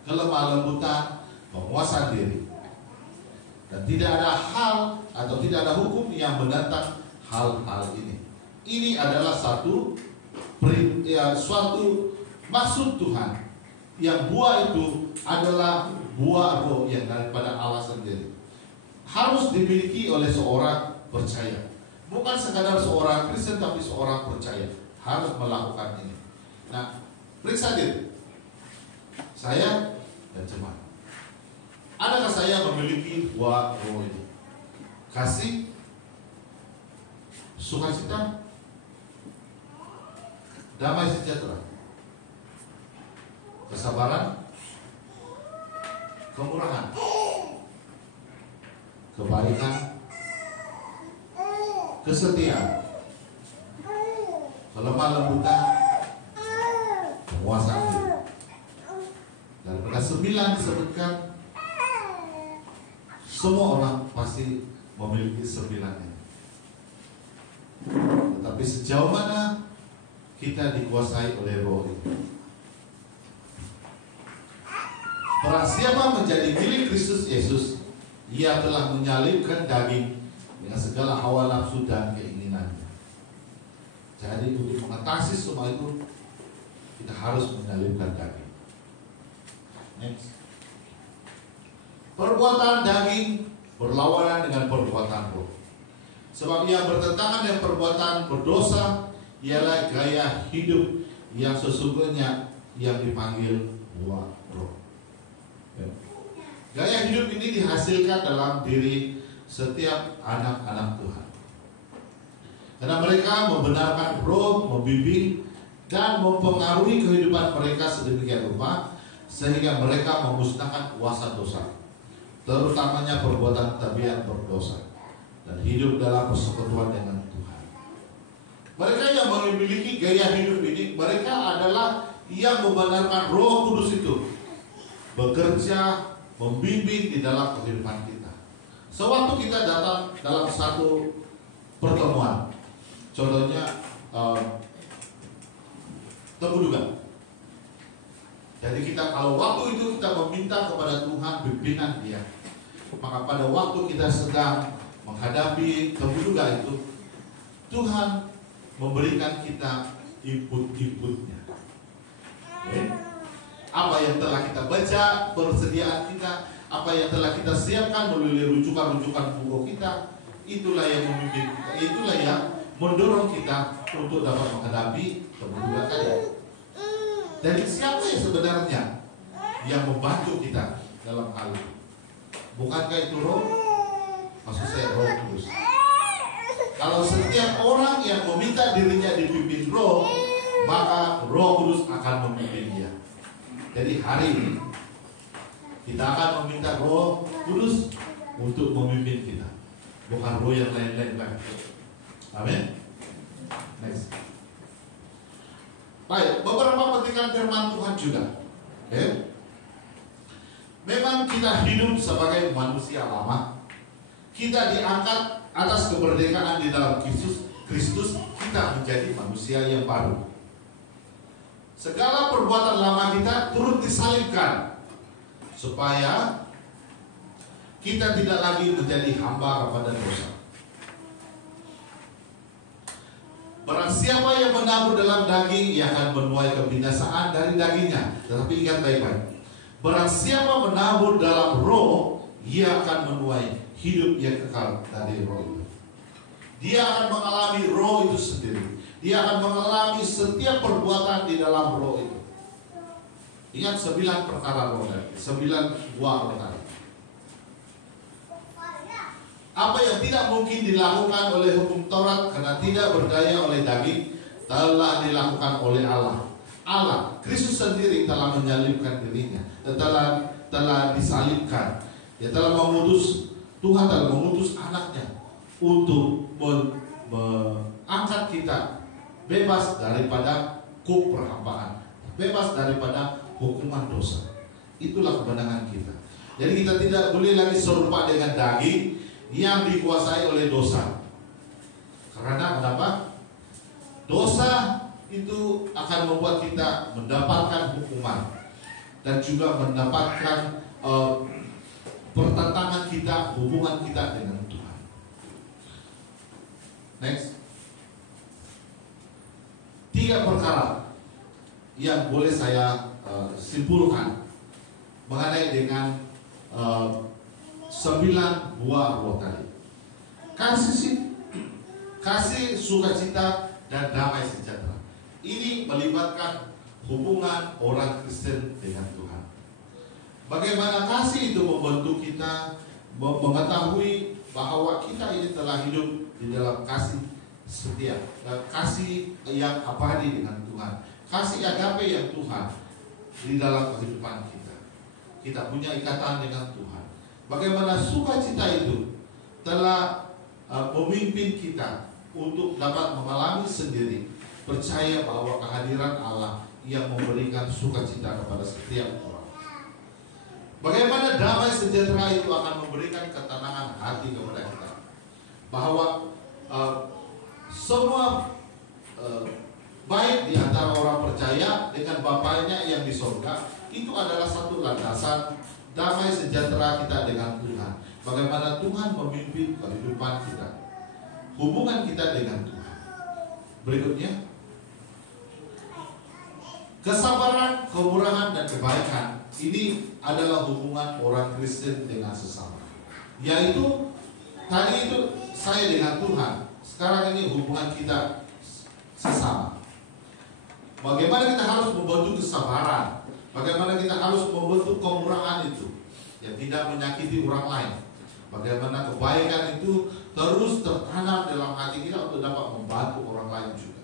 kelemah lembutan, penguasaan diri. Dan tidak ada hal atau tidak ada hukum yang menentang hal-hal ini. Ini adalah suatu maksud Tuhan. Yang buah itu adalah buah roh yang daripada Allah sendiri. Harus dimiliki oleh seorang percaya. Bukan sekadar seorang Kristen, tapi seorang percaya harus melakukan ini. Nah, periksa diri saya dan jemaat. Adakah saya memiliki dua roh ini? Kasih, sukacita, damai sejahtera, kesabaran, kemurahan, kebaikan, kesetiaan, kelemah lembutan, penguasaan diri. Daripada 9 disebutkan, semua orang pasti memiliki 9 ini. Tetapi sejauh mana kita dikuasai oleh roh itu? Barang siapa menjadi milik Kristus Yesus, ia telah menyalibkan daging dengan segala hawa nafsu dan keinginannya. Jadi untuk mengatasi semua itu, kita harus menyalibkan daging. Next. Perbuatan daging berlawanan dengan perbuatan roh. Sebab yang bertentangan dengan perbuatan berdosa ialah gaya hidup yang sesungguhnya yang dipanggil buah roh. Gaya hidup ini dihasilkan dalam diri setiap anak-anak Tuhan. Karena mereka membenarkan roh, membimbing dan mempengaruhi kehidupan mereka sedemikian rupa sehingga mereka memusnahkan kuasa dosa, terutamanya perbuatan tabiat berdosa, dan hidup dalam persekutuan dengan Tuhan. Mereka yang memiliki gaya hidup ini, mereka adalah yang membenarkan Roh Kudus itu bekerja, membimbing di dalam kehidupan kita. Sewaktu kita datang dalam satu pertemuan, contohnya temu duga. Jadi kita kalau waktu itu kita meminta kepada Tuhan pimpinan Dia, maka pada waktu kita sedang menghadapi temu duga itu, Tuhan memberikan kita input-inputnya. Okay? Apa yang telah kita baca, persediaan kita, apa yang telah kita siapkan melalui rujukan-rujukan buku kita, itulah yang memimpin kita, itulah yang mendorong kita untuk dapat menghadapi kebutuhan tadi. Jadi siapa yang sebenarnya yang membantu kita dalam hal itu? Bukankah itu Roh? Maksud saya Roh Kudus. Kalau setiap orang yang meminta dirinya dipimpin Roh, maka Roh Kudus akan memimpin dia. Jadi hari ini kita akan meminta Roh Kudus untuk memimpin kita, bukan roh yang lain-lain lagi. Amin. Next. Baik, beberapa petikan firman Tuhan juga. Okay. Memang kita hidup sebagai manusia lama. Kita diangkat atas kemerdekaan di dalam Kristus, kita menjadi manusia yang baru. Segala perbuatan lama kita turut disalibkan supaya kita tidak lagi menjadi hamba kepada dosa. Barang siapa yang menabur dalam daging, ia akan menuai kebinasaan dari dagingnya. Tetapi ingat baik-baik, barang siapa menabur dalam roh, ia akan menuai hidup yang kekal dari roh itu. Dia akan mengalami roh itu sendiri. Dia akan mengalami setiap perbuatan di dalam roh itu. Ingat 9 perkara roh tadi, 9 buah roh tadi. Apa yang tidak mungkin dilakukan oleh hukum Taurat karena tidak berdaya oleh daging, telah dilakukan oleh Allah. Allah, Kristus sendiri telah menyalibkan dirinya, telah disalibkan. Dia telah Tuhan telah mengutus anaknya untuk mengangkat kita bebas daripada perhambaan, bebas daripada hukuman dosa. Itulah kemenangan kita. Jadi kita tidak boleh lagi serupa dengan daging yang dikuasai oleh dosa. Karena kenapa? Dosa itu akan membuat kita mendapatkan hukuman dan juga mendapatkan pertentangan kita, hubungan kita dengan Tuhan. Next. 3 perkara yang boleh saya simpulkan mengenai dengan 9 buah roh tadi. Kasih, kasih, sukacita, dan damai sejahtera. Ini melibatkan hubungan orang Kristen dengan Tuhan. Bagaimana kasih itu membantu kita mengetahui bahwa kita ini telah hidup di dalam kasih setia, kasih yang abadi dengan Tuhan, kasih agape yang Tuhan di dalam kehidupan kita. Kita punya ikatan dengan Tuhan. Bagaimana sukacita itu telah memimpin kita untuk dapat mengalami sendiri, percaya bahwa kehadiran Allah yang memberikan sukacita kepada setiap orang. Bagaimana damai sejahtera itu akan memberikan ketenangan hati kepada kita, bahwa semua baik di antara orang percaya dengan Bapaknya yang di sorga itu adalah satu landasan damai sejahtera kita dengan Tuhan. Bagaimana Tuhan memimpin kehidupan kita, hubungan kita dengan Tuhan. Berikutnya, kesabaran, kemurahan, dan kebaikan. Ini adalah hubungan orang Kristen dengan sesama. Yaitu tadi itu saya dengan Tuhan, sekarang ini hubungan kita sesama. Bagaimana kita harus membentuk kesabaran, bagaimana kita harus membentuk kemurahan itu yang tidak menyakiti orang lain. Bagaimana kebaikan itu terus tertanam dalam hati kita untuk dapat membantu orang lain juga.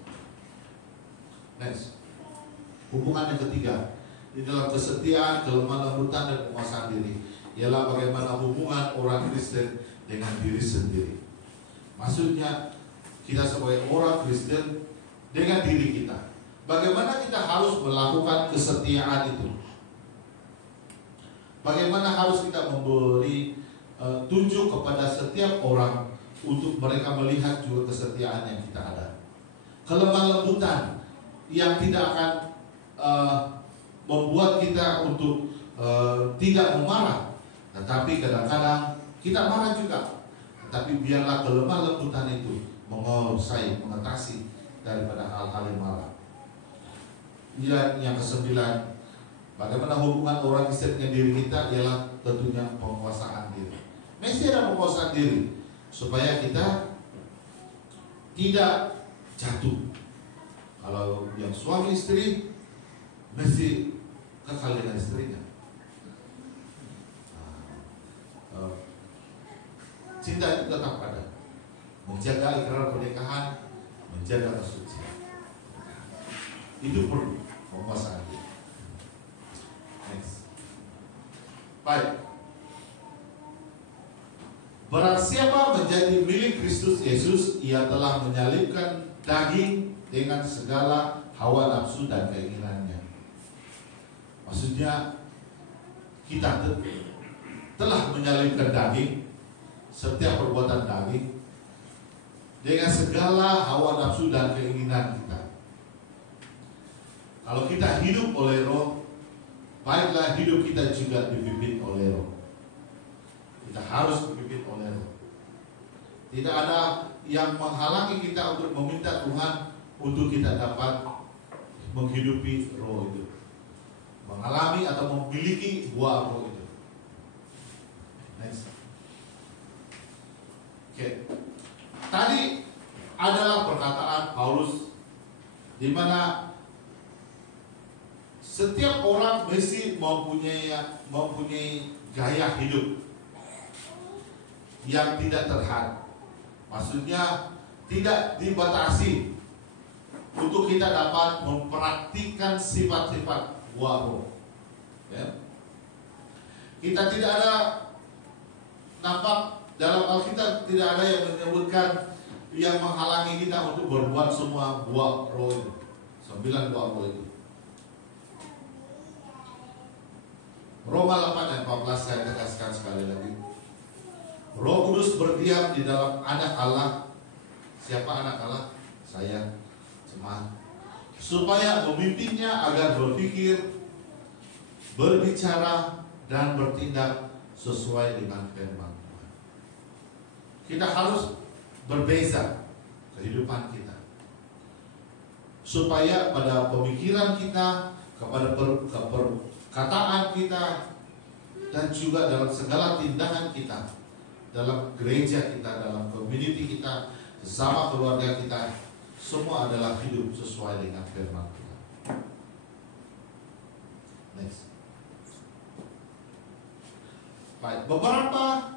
Next, hubungan yang ketiga di dalam kesetiaan, kelemah lembutan, dan penguasaan diri ialah bagaimana hubungan orang Kristen dengan diri sendiri. Maksudnya kita sebagai orang Kristen dengan diri kita, bagaimana kita harus melakukan kesetiaan itu, bagaimana harus kita memberi tunjuk kepada setiap orang untuk mereka melihat juga kesetiaan yang kita ada. Kelemah lembutan yang tidak akan membuat kita untuk tidak memarah, tetapi kadang-kadang kita marah juga. Tetapi biarlah kelemah lembutan itu menguasai, mengatasi daripada hal-hal yang marah. Yang kesembilan, bagaimana hubungan orang Kristen dengan diri kita ialah tentunya penguasaan diri. Mesti ada penguasaan diri supaya kita tidak jatuh. Kalau yang suami istri mesti kekal dengan istrinya. Cinta itu tetap ada. Menjaga ikrar pernikahan, menjaga kesucian. Itu perlu penguasaan diri. Next. Baik. Barang siapa menjadi milik Kristus Yesus, ia telah menyalibkan daging dengan segala hawa nafsu dan keinginannya. Maksudnya kita telah menyalibkan daging, setiap perbuatan daging dengan segala hawa nafsu dan keinginan kita. Kalau kita hidup oleh Roh, baiklah hidup kita juga dipimpin oleh Roh. Kita harus dipimpin oleh Roh. Tidak ada yang menghalangi kita untuk meminta Tuhan untuk kita dapat menghidupi Roh itu, mengalami atau memiliki buah Roh itu. Next. Oke. Tadi adalah perkataan Paulus di mana setiap orang mesti mempunyai gaya hidup yang tidak terhad. Maksudnya tidak dibatasi untuk kita dapat mempraktikkan sifat-sifat buah Roh. Ya. Kita tidak ada, nampak dalam Alkitab tidak ada yang menyebutkan yang menghalangi kita untuk berbuat semua buah Roh itu. 9 buah Roh itu. Roma 8 dan 14 saya tegaskan sekali lagi. Roh Kudus berdiam di dalam anak Allah. Siapa anak Allah? Saya, jemaat. Supaya memimpinnya agar berpikir, berbicara, dan bertindak sesuai dengan firman Tuhan. Kita harus berbeza kehidupan kita, supaya pada pemikiran kita, kepada perkataan kita, dan juga dalam segala tindakan kita, dalam gereja kita, dalam community kita, sesama keluarga kita, semua adalah hidup sesuai dengan firman Tuhan. Next. Baik, beberapa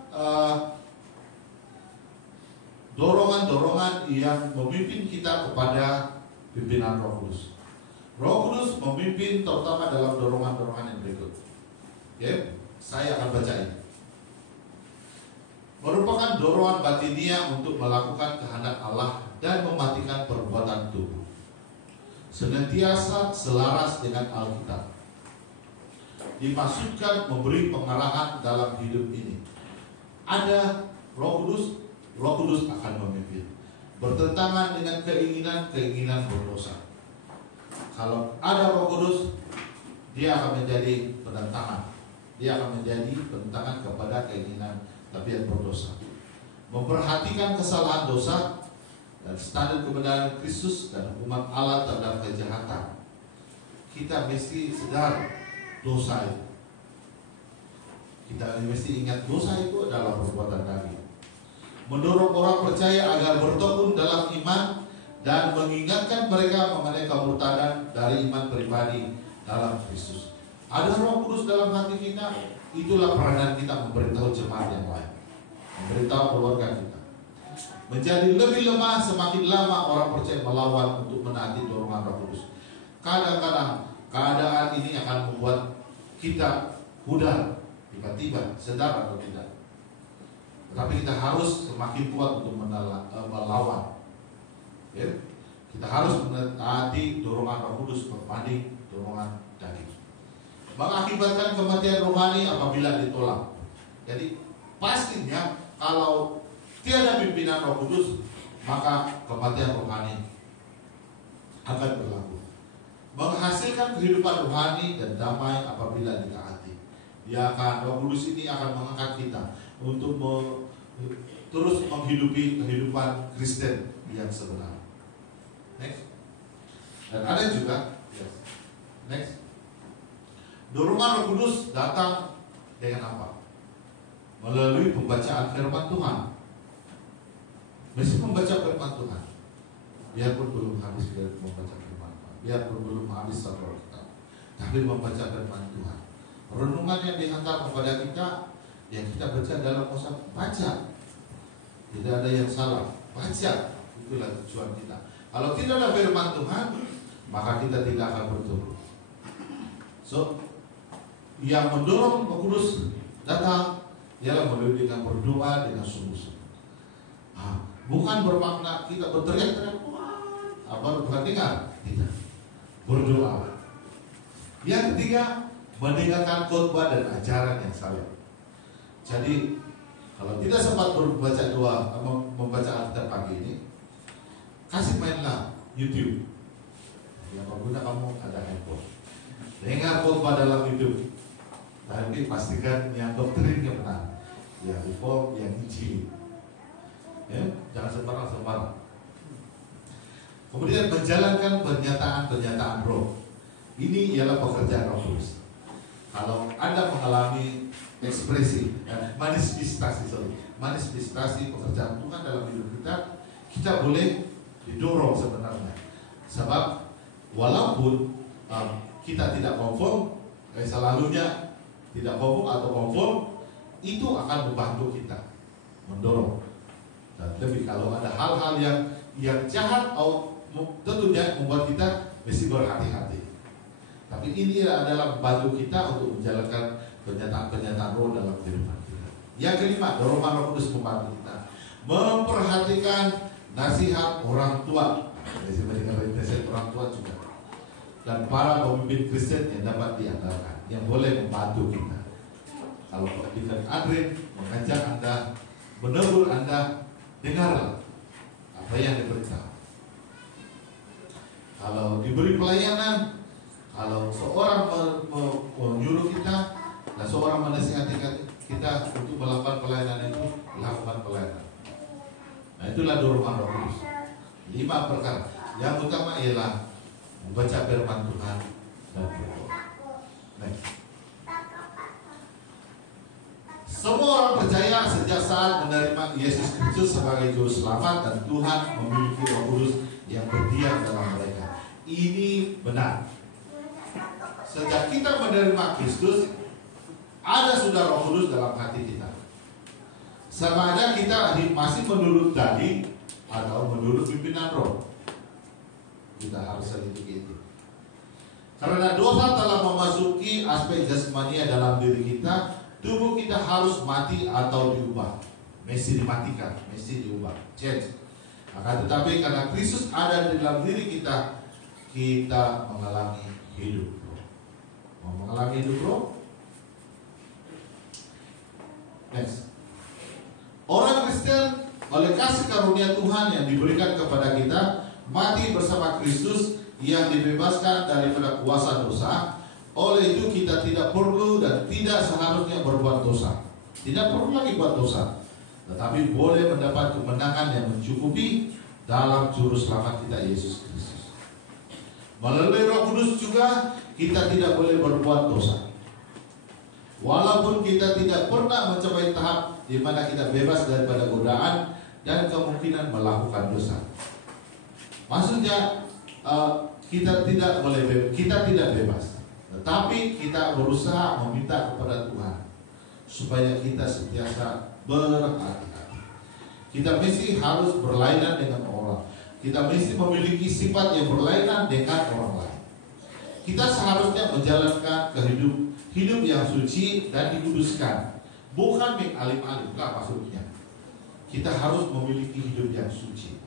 dorongan-dorongan yang memimpin kita kepada pimpinan Roh Kudus. Roh Kudus memimpin terutama dalam dorongan-dorongan yang berikut. Oke, saya akan baca ini. Merupakan dorongan batinia untuk melakukan kehendak Allah dan mematikan perbuatan tubuh. Senantiasa selaras dengan Alkitab. Dimaksudkan memberi pengarahan dalam hidup ini. Ada Roh Kudus akan memimpin. Bertentangan dengan keinginan berdosa. Kalau ada Roh Kudus, dia akan menjadi penentangan. Dia akan menjadi penentangan kepada keinginan tabiat berdosa. Memperhatikan kesalahan dosa dan standar kebenaran Kristus dan hukuman Allah terhadap kejahatan. Kita mesti sadar dosa itu. Kita mesti ingat dosa itu adalah perbuatan daging. Mendorong orang percaya agar bertekun dalam iman dan mengingatkan mereka mengenai kemurtadan dari iman pribadi dalam Kristus. Ada Roh Kudus dalam hati kita, itulah peranan kita memberitahu jemaat yang lain, memberitahu keluarga kita. Menjadi lebih lemah semakin lama orang percaya melawan untuk menaati dorongan Roh Kudus. Kadang-kadang keadaan ini akan membuat kita pudar, tiba-tiba sadar atau tidak. Tetapi kita harus semakin kuat untuk melawan. Ya? Kita harus menaati dorongan Roh Kudus berbanding dorongan daging. Mengakibatkan kematian rohani apabila ditolak. Jadi pastinya kalau tiada pimpinan Roh Kudus, maka kematian rohani akan berlaku. Menghasilkan kehidupan rohani dan damai apabila ditaati. Roh Kudus ini akan mengangkat kita untuk terus menghidupi kehidupan Kristen yang sebenar. Next. Dan ada juga, yes. Next. Dorongan Roh Kudus datang dengan apa? Melalui pembacaan firman Tuhan. Mesti membaca firman Tuhan. Biarpun belum habis membaca firman Tuhan, biarpun belum habis satu Alkitab, tapi membaca firman Tuhan. Renungan yang dihantar kepada kita, yang kita baca dalam masa baca. Tidak ada yang salah, baca. Itulah tujuan kita. Kalau tidak ada firman Tuhan, maka kita tidak akan bertumbuh. So, yang mendorong Roh Kudus datang ialah melalui dengan berdoa dengan sungguh-sungguh. Bukan bermakna kita berteriak-teriak, apa Tuhan dengar? Tidak. Berdoa. Yang ketiga, mendengarkan khotbah dan ajaran yang salah. Jadi kalau tidak sempat membaca doa, membaca Alkitab pagi ini, kasih mainlah YouTube. Yang pengguna kamu ada handphone. Dengar khotbah dalam YouTube. Tapi pastikan yang doktrinnya benar, yang reform, yang Injil. Ya, jangan sembarang-sembarang. Kemudian menjalankan pernyataan-pernyataan roh. Ini ialah pekerjaan Roh Kudus. Kalau Anda mengalami ekspresi manifestasi pekerjaan Tuhan dalam hidup kita boleh didorong sebenarnya. Sebab walaupun kita tidak konform, selalunya tidak konform atau konform, itu akan membantu kita mendorong. Dan lebih kalau ada hal-hal yang jahat, tentunya membuat kita mesti berhati-hati. Tapi ini adalah membantu kita untuk menjalankan pernyataan-pernyataan roh dalam kehidupan kita. Yang kelima, dorongan Roh Kudus membantu kita memperhatikan nasihat orang tua. Jadi mendengar nasihat orang tua juga. Dan para pemimpin Kristen yang dapat diandalkan, yang boleh membantu kita. Kalau Deacon Adrian mengajak Anda, menegur Anda, dengarlah apa yang diberitahu. Kalau diberi pelayanan, kalau seorang menyuruh kita dan seorang menasihati kita untuk melakukan pelayanan itu, lakukan pelayanan. Nah, itulah dorongan Roh Kudus. 5 perkara. Yang utama ialah membaca firman Tuhan dan berdoa. Next. Semua orang percaya sejak saat menerima Yesus Kristus sebagai Juru Selamat dan Tuhan memiliki Roh Kudus yang berdiam dalam mereka. Ini benar. Sejak kita menerima Kristus, ada sudah Roh Kudus dalam hati kita. Sama ada kita masih menurut daging atau menurut pimpinan roh. Kita harus selidiki itu. Karena dosa telah memasuki aspek jasmania dalam diri kita, tubuh kita harus mati atau diubah. Mesti dimatikan, mesti diubah. Change. Akan tetapi karena Kristus ada di dalam diri kita, kita mengalami hidup roh. Mau mengalami hidup roh? Next. Orang Kristen oleh kasih karunia Tuhan yang diberikan kepada kita mati bersama Kristus yang dibebaskan daripada kuasa dosa. Oleh itu kita tidak perlu dan tidak seharusnya berbuat dosa. Tidak perlu lagi buat dosa, tetapi boleh mendapat kemenangan yang mencukupi dalam Juru Selamat kita Yesus Kristus. Melalui Roh Kudus juga kita tidak boleh berbuat dosa. Walaupun kita tidak pernah mencapai tahap di mana kita bebas daripada godaan dan kemungkinan melakukan dosa. Maksudnya kita tidak bebas, tetapi kita berusaha meminta kepada Tuhan supaya kita sentiasa berhati-hati. Kita mesti harus berlainan dengan orang. Kita mesti memiliki sifat yang berlainan dengan orang lain. Kita seharusnya menjalankan hidup yang suci dan dikuduskan, bukan mengalim-alim lah maksudnya. Kita harus memiliki hidup yang suci,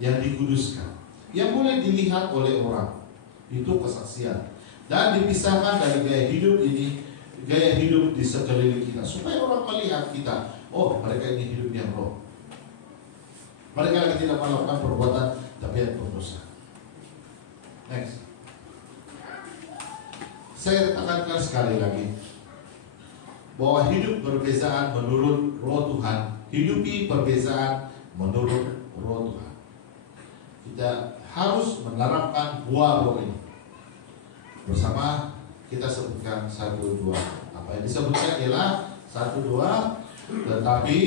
yang dikuduskan, yang boleh dilihat oleh orang. Itu kesaksian dan dipisahkan dari gaya hidup ini, gaya hidup di sekeliling kita, supaya orang melihat kita, oh mereka ini hidup yang roh. Mereka tidak melakukan perbuatan tapi berdosa. Next. Saya tekankan sekali lagi bahwa hidup perbezaan menurut roh Tuhan, hidupi perbezaan menurut roh Tuhan. Kita harus menerapkan buah roh ini. Bersama kita sebutkan 1, 2. Apa yang disebutkan ialah 1, 2. Tetapi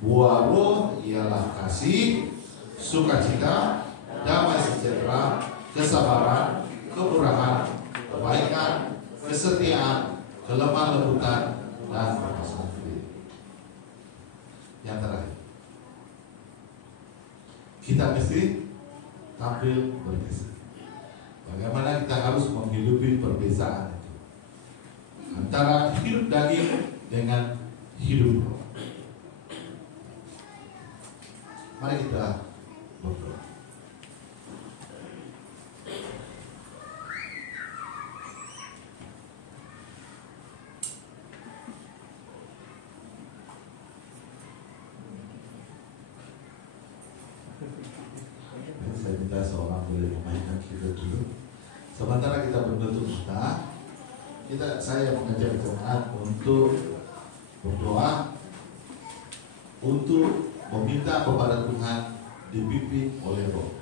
buah roh ialah kasih, sukacita, damai sejahtera, kesabaran, kemurahan, kebaikan, kesetiaan, kelemah lembutan, dan perasaan diri. Yang terakhir, kita mesti tampil berbeza. Bagaimana kita harus menghidupi perbezaan itu antara hidup daging dengan hidup roh. Mari kita berdoa. Saya minta seorang boleh memainkan kita dulu. Sementara kita menutup mata, saya mengajak jemaat untuk berdoa, untuk meminta kepada Tuhan dipimpin oleh Roh.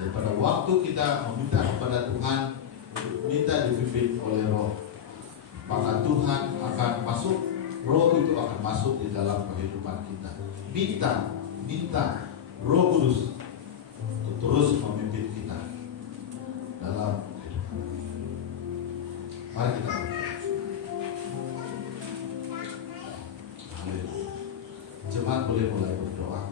Dan pada waktu kita meminta kepada Tuhan, minta dipimpin oleh Roh, maka Tuhan akan masuk, Roh itu akan masuk di dalam kehidupan kita. Minta Roh Kudus untuk terus memimpin kita dalam kehidupan. Mari kita berdoa. Haleluya. Jemaat boleh mulai berdoa.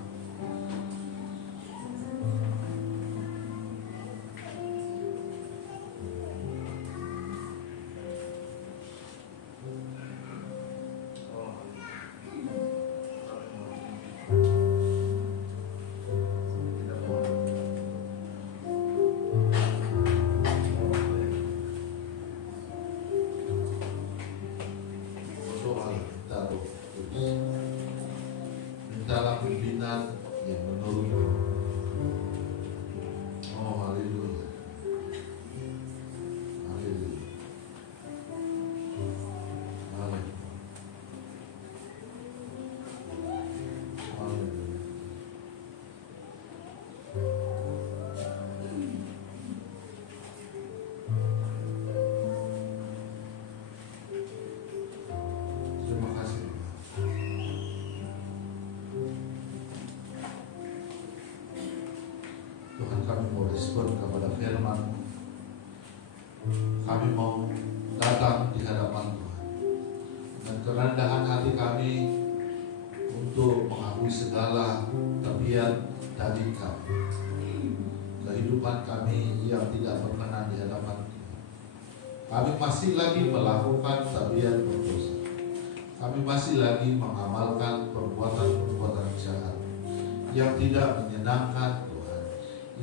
Mintalah pimpinan merespon kepada firman-Mu. Kami mau datang di hadapan Tuhan dengan kerendahan hati kami untuk mengakui segala tabiat daging kami, kehidupan kami yang tidak berkenan di hadapan Tuhan. Kami masih lagi melakukan tabiat berdosa. Kami masih lagi mengamalkan perbuatan-perbuatan jahat yang tidak menyenangkan Tuhan,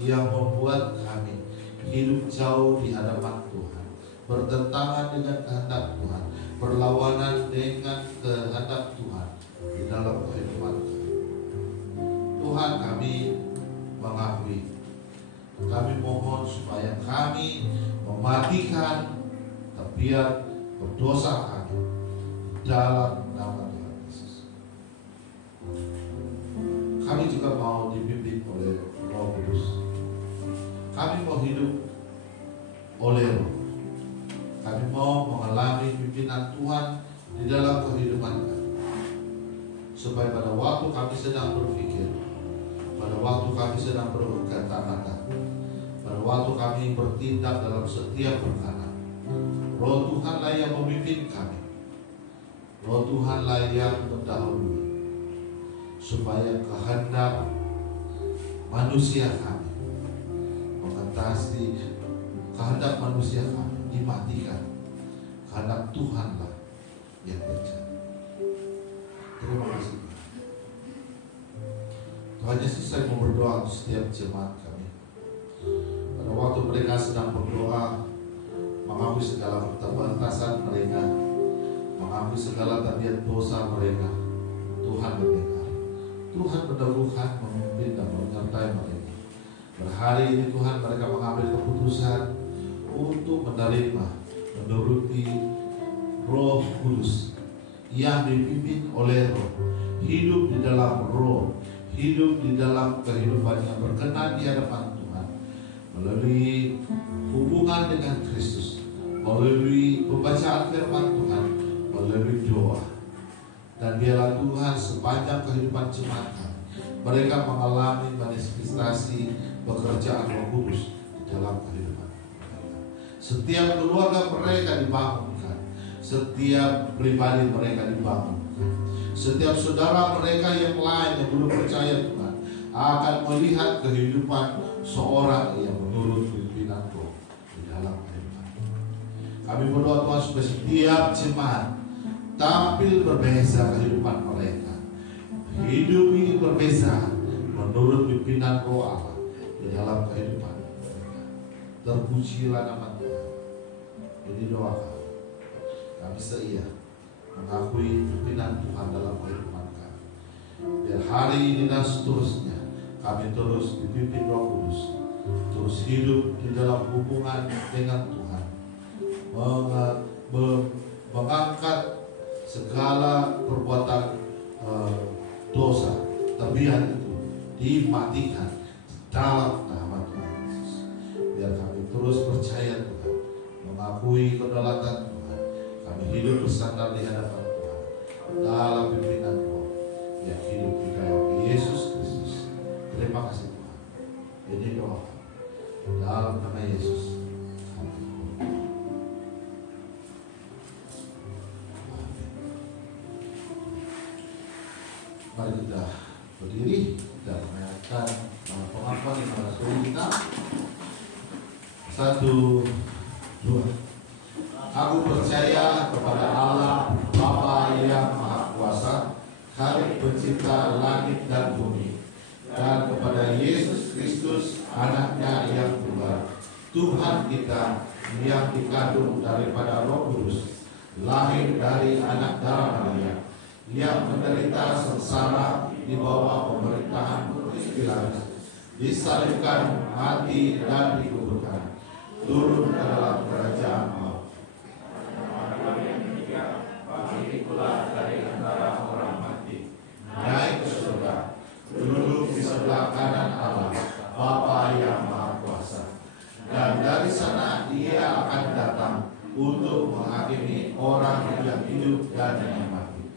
yang membuat kami hidup jauh di hadapan Tuhan, bertentangan dengan kehendak Tuhan, berlawanan dengan kehendak Tuhan di dalam kehidupan kami. Tuhan, kami mengakui, kami mohon supaya kami mematikan tabiat berdosa kami dalam nama Tuhan Yesus. Kami juga mau dipimpin oleh Roh Kudus. Kami mau hidup oleh Roh. Kami mau mengalami pimpinan Tuhan di dalam kehidupan kami, supaya pada waktu kami sedang berpikir, pada waktu kami sedang berkata-kata, pada waktu kami bertindak dalam setiap perkara, Roh Tuhanlah yang memimpin kami. Roh Tuhanlah yang mendahului, supaya kehendak manusia kami mengatasi kehendak manusia kami dimatikan. Kehendak Tuhanlah yang terjadi. Terima kasih Tuhan Yesus. Saya mau berdoa untuk setiap jemaat kami. Pada waktu mereka sedang berdoa, mengakui segala keterbatasan mereka, mengakui segala tabiat dosa mereka, Tuhan mendengar. Tuhan meneguhkan, memimpin dan menyertai mereka. Berhari ini Tuhan, mereka mengambil keputusan untuk menerima, menuruti Roh Kudus yang dipimpin oleh Roh, hidup di dalam Roh, hidup di dalam kehidupan yang berkenan di hadapan Tuhan, melalui hubungan dengan Kristus, melalui pembacaan firman Tuhan, melalui doa. Dan biarlah Tuhan sepanjang kehidupan jemaat kami, mereka mengalami manifestasi pekerjaan Roh Kudus di dalam kehidupan mereka. Setiap keluarga mereka dibangunkan, setiap pribadi mereka dibangunkan, setiap saudara mereka yang lain yang belum percaya Tuhan akan melihat kehidupan seorang yang menurut pimpinan Roh di dalam kehidupan. Kami berdoa Tuhan supaya setiap jemaat tampil berbeza kehidupan mereka, hidup ini berbeza menurut pimpinan Roh Allah di dalam kehidupan mereka. Terpujilah nama Tuhan. Ini doa kami. Kami setia mengakui pimpinan Tuhan dalam kehidupan kami. Biar hari ini dan seterusnya kami terus dipimpin Roh Kudus, terus hidup di dalam hubungan dengan Tuhan, mengangkat segala perbuatan dosa, tabiat itu dimatikan dalam nama Tuhan Yesus. Biar kami terus percaya Tuhan, mengakui kedaulatan Tuhan, kami hidup bersandar di hadapan Tuhan dalam pimpinan Roh yang hidup di dalam Yesus Kristus. Terima kasih Tuhan. Ini doa dalam nama Yesus. Mari kita berdiri dan menaikkan pengakuan di mana kita. 1, 2. Aku percaya kepada Allah Bapa yang Maha Kuasa, Hari Pencipta langit dan bumi, dan kepada Yesus Kristus Anaknya yang tunggal, Tuhan kita yang dikandung daripada Roh Kudus, lahir dari anak darah Maria, yang menderita sengsara di bawah pemerintahan Pilatus, disalibkan, mati dan dikuburkan, turun ke dalam kerajaan maut. Bangkit pula dari antara orang mati, naik ke surga, duduk di sebelah kanan Allah Bapa yang Maha Kuasa, dan dari sana Dia akan datang untuk menghakimi orang yang hidup dan yang mati.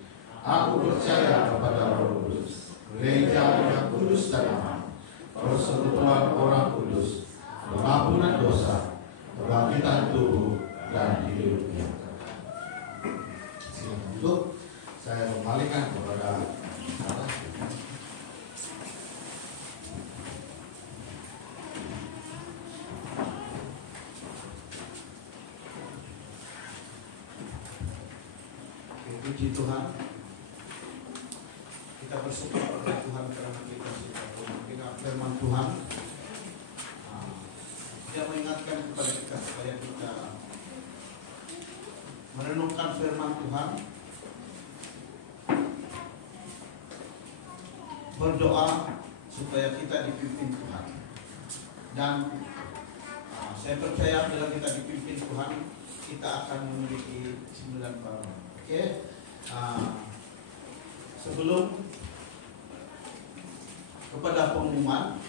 Aku percaya kepada Roh Kudus, gereja yang kudus dan aman, persekutuan orang kudus, pengampunan dosa, kebangkitan tubuh, dan hidup yang kekal. Silakan duduk. Saya kembalikan kepada Sarah. Puji Tuhan, kita bersyukur kepada Tuhan karena kita sudah mendengar firman Tuhan. Dia mengingatkan kepada kita supaya kita merenungkan firman Tuhan, berdoa supaya kita dipimpin Tuhan. Dan saya percaya bila kita dipimpin Tuhan, kita akan memiliki 9 baru. Oke. Sebelum kepada pengumuman,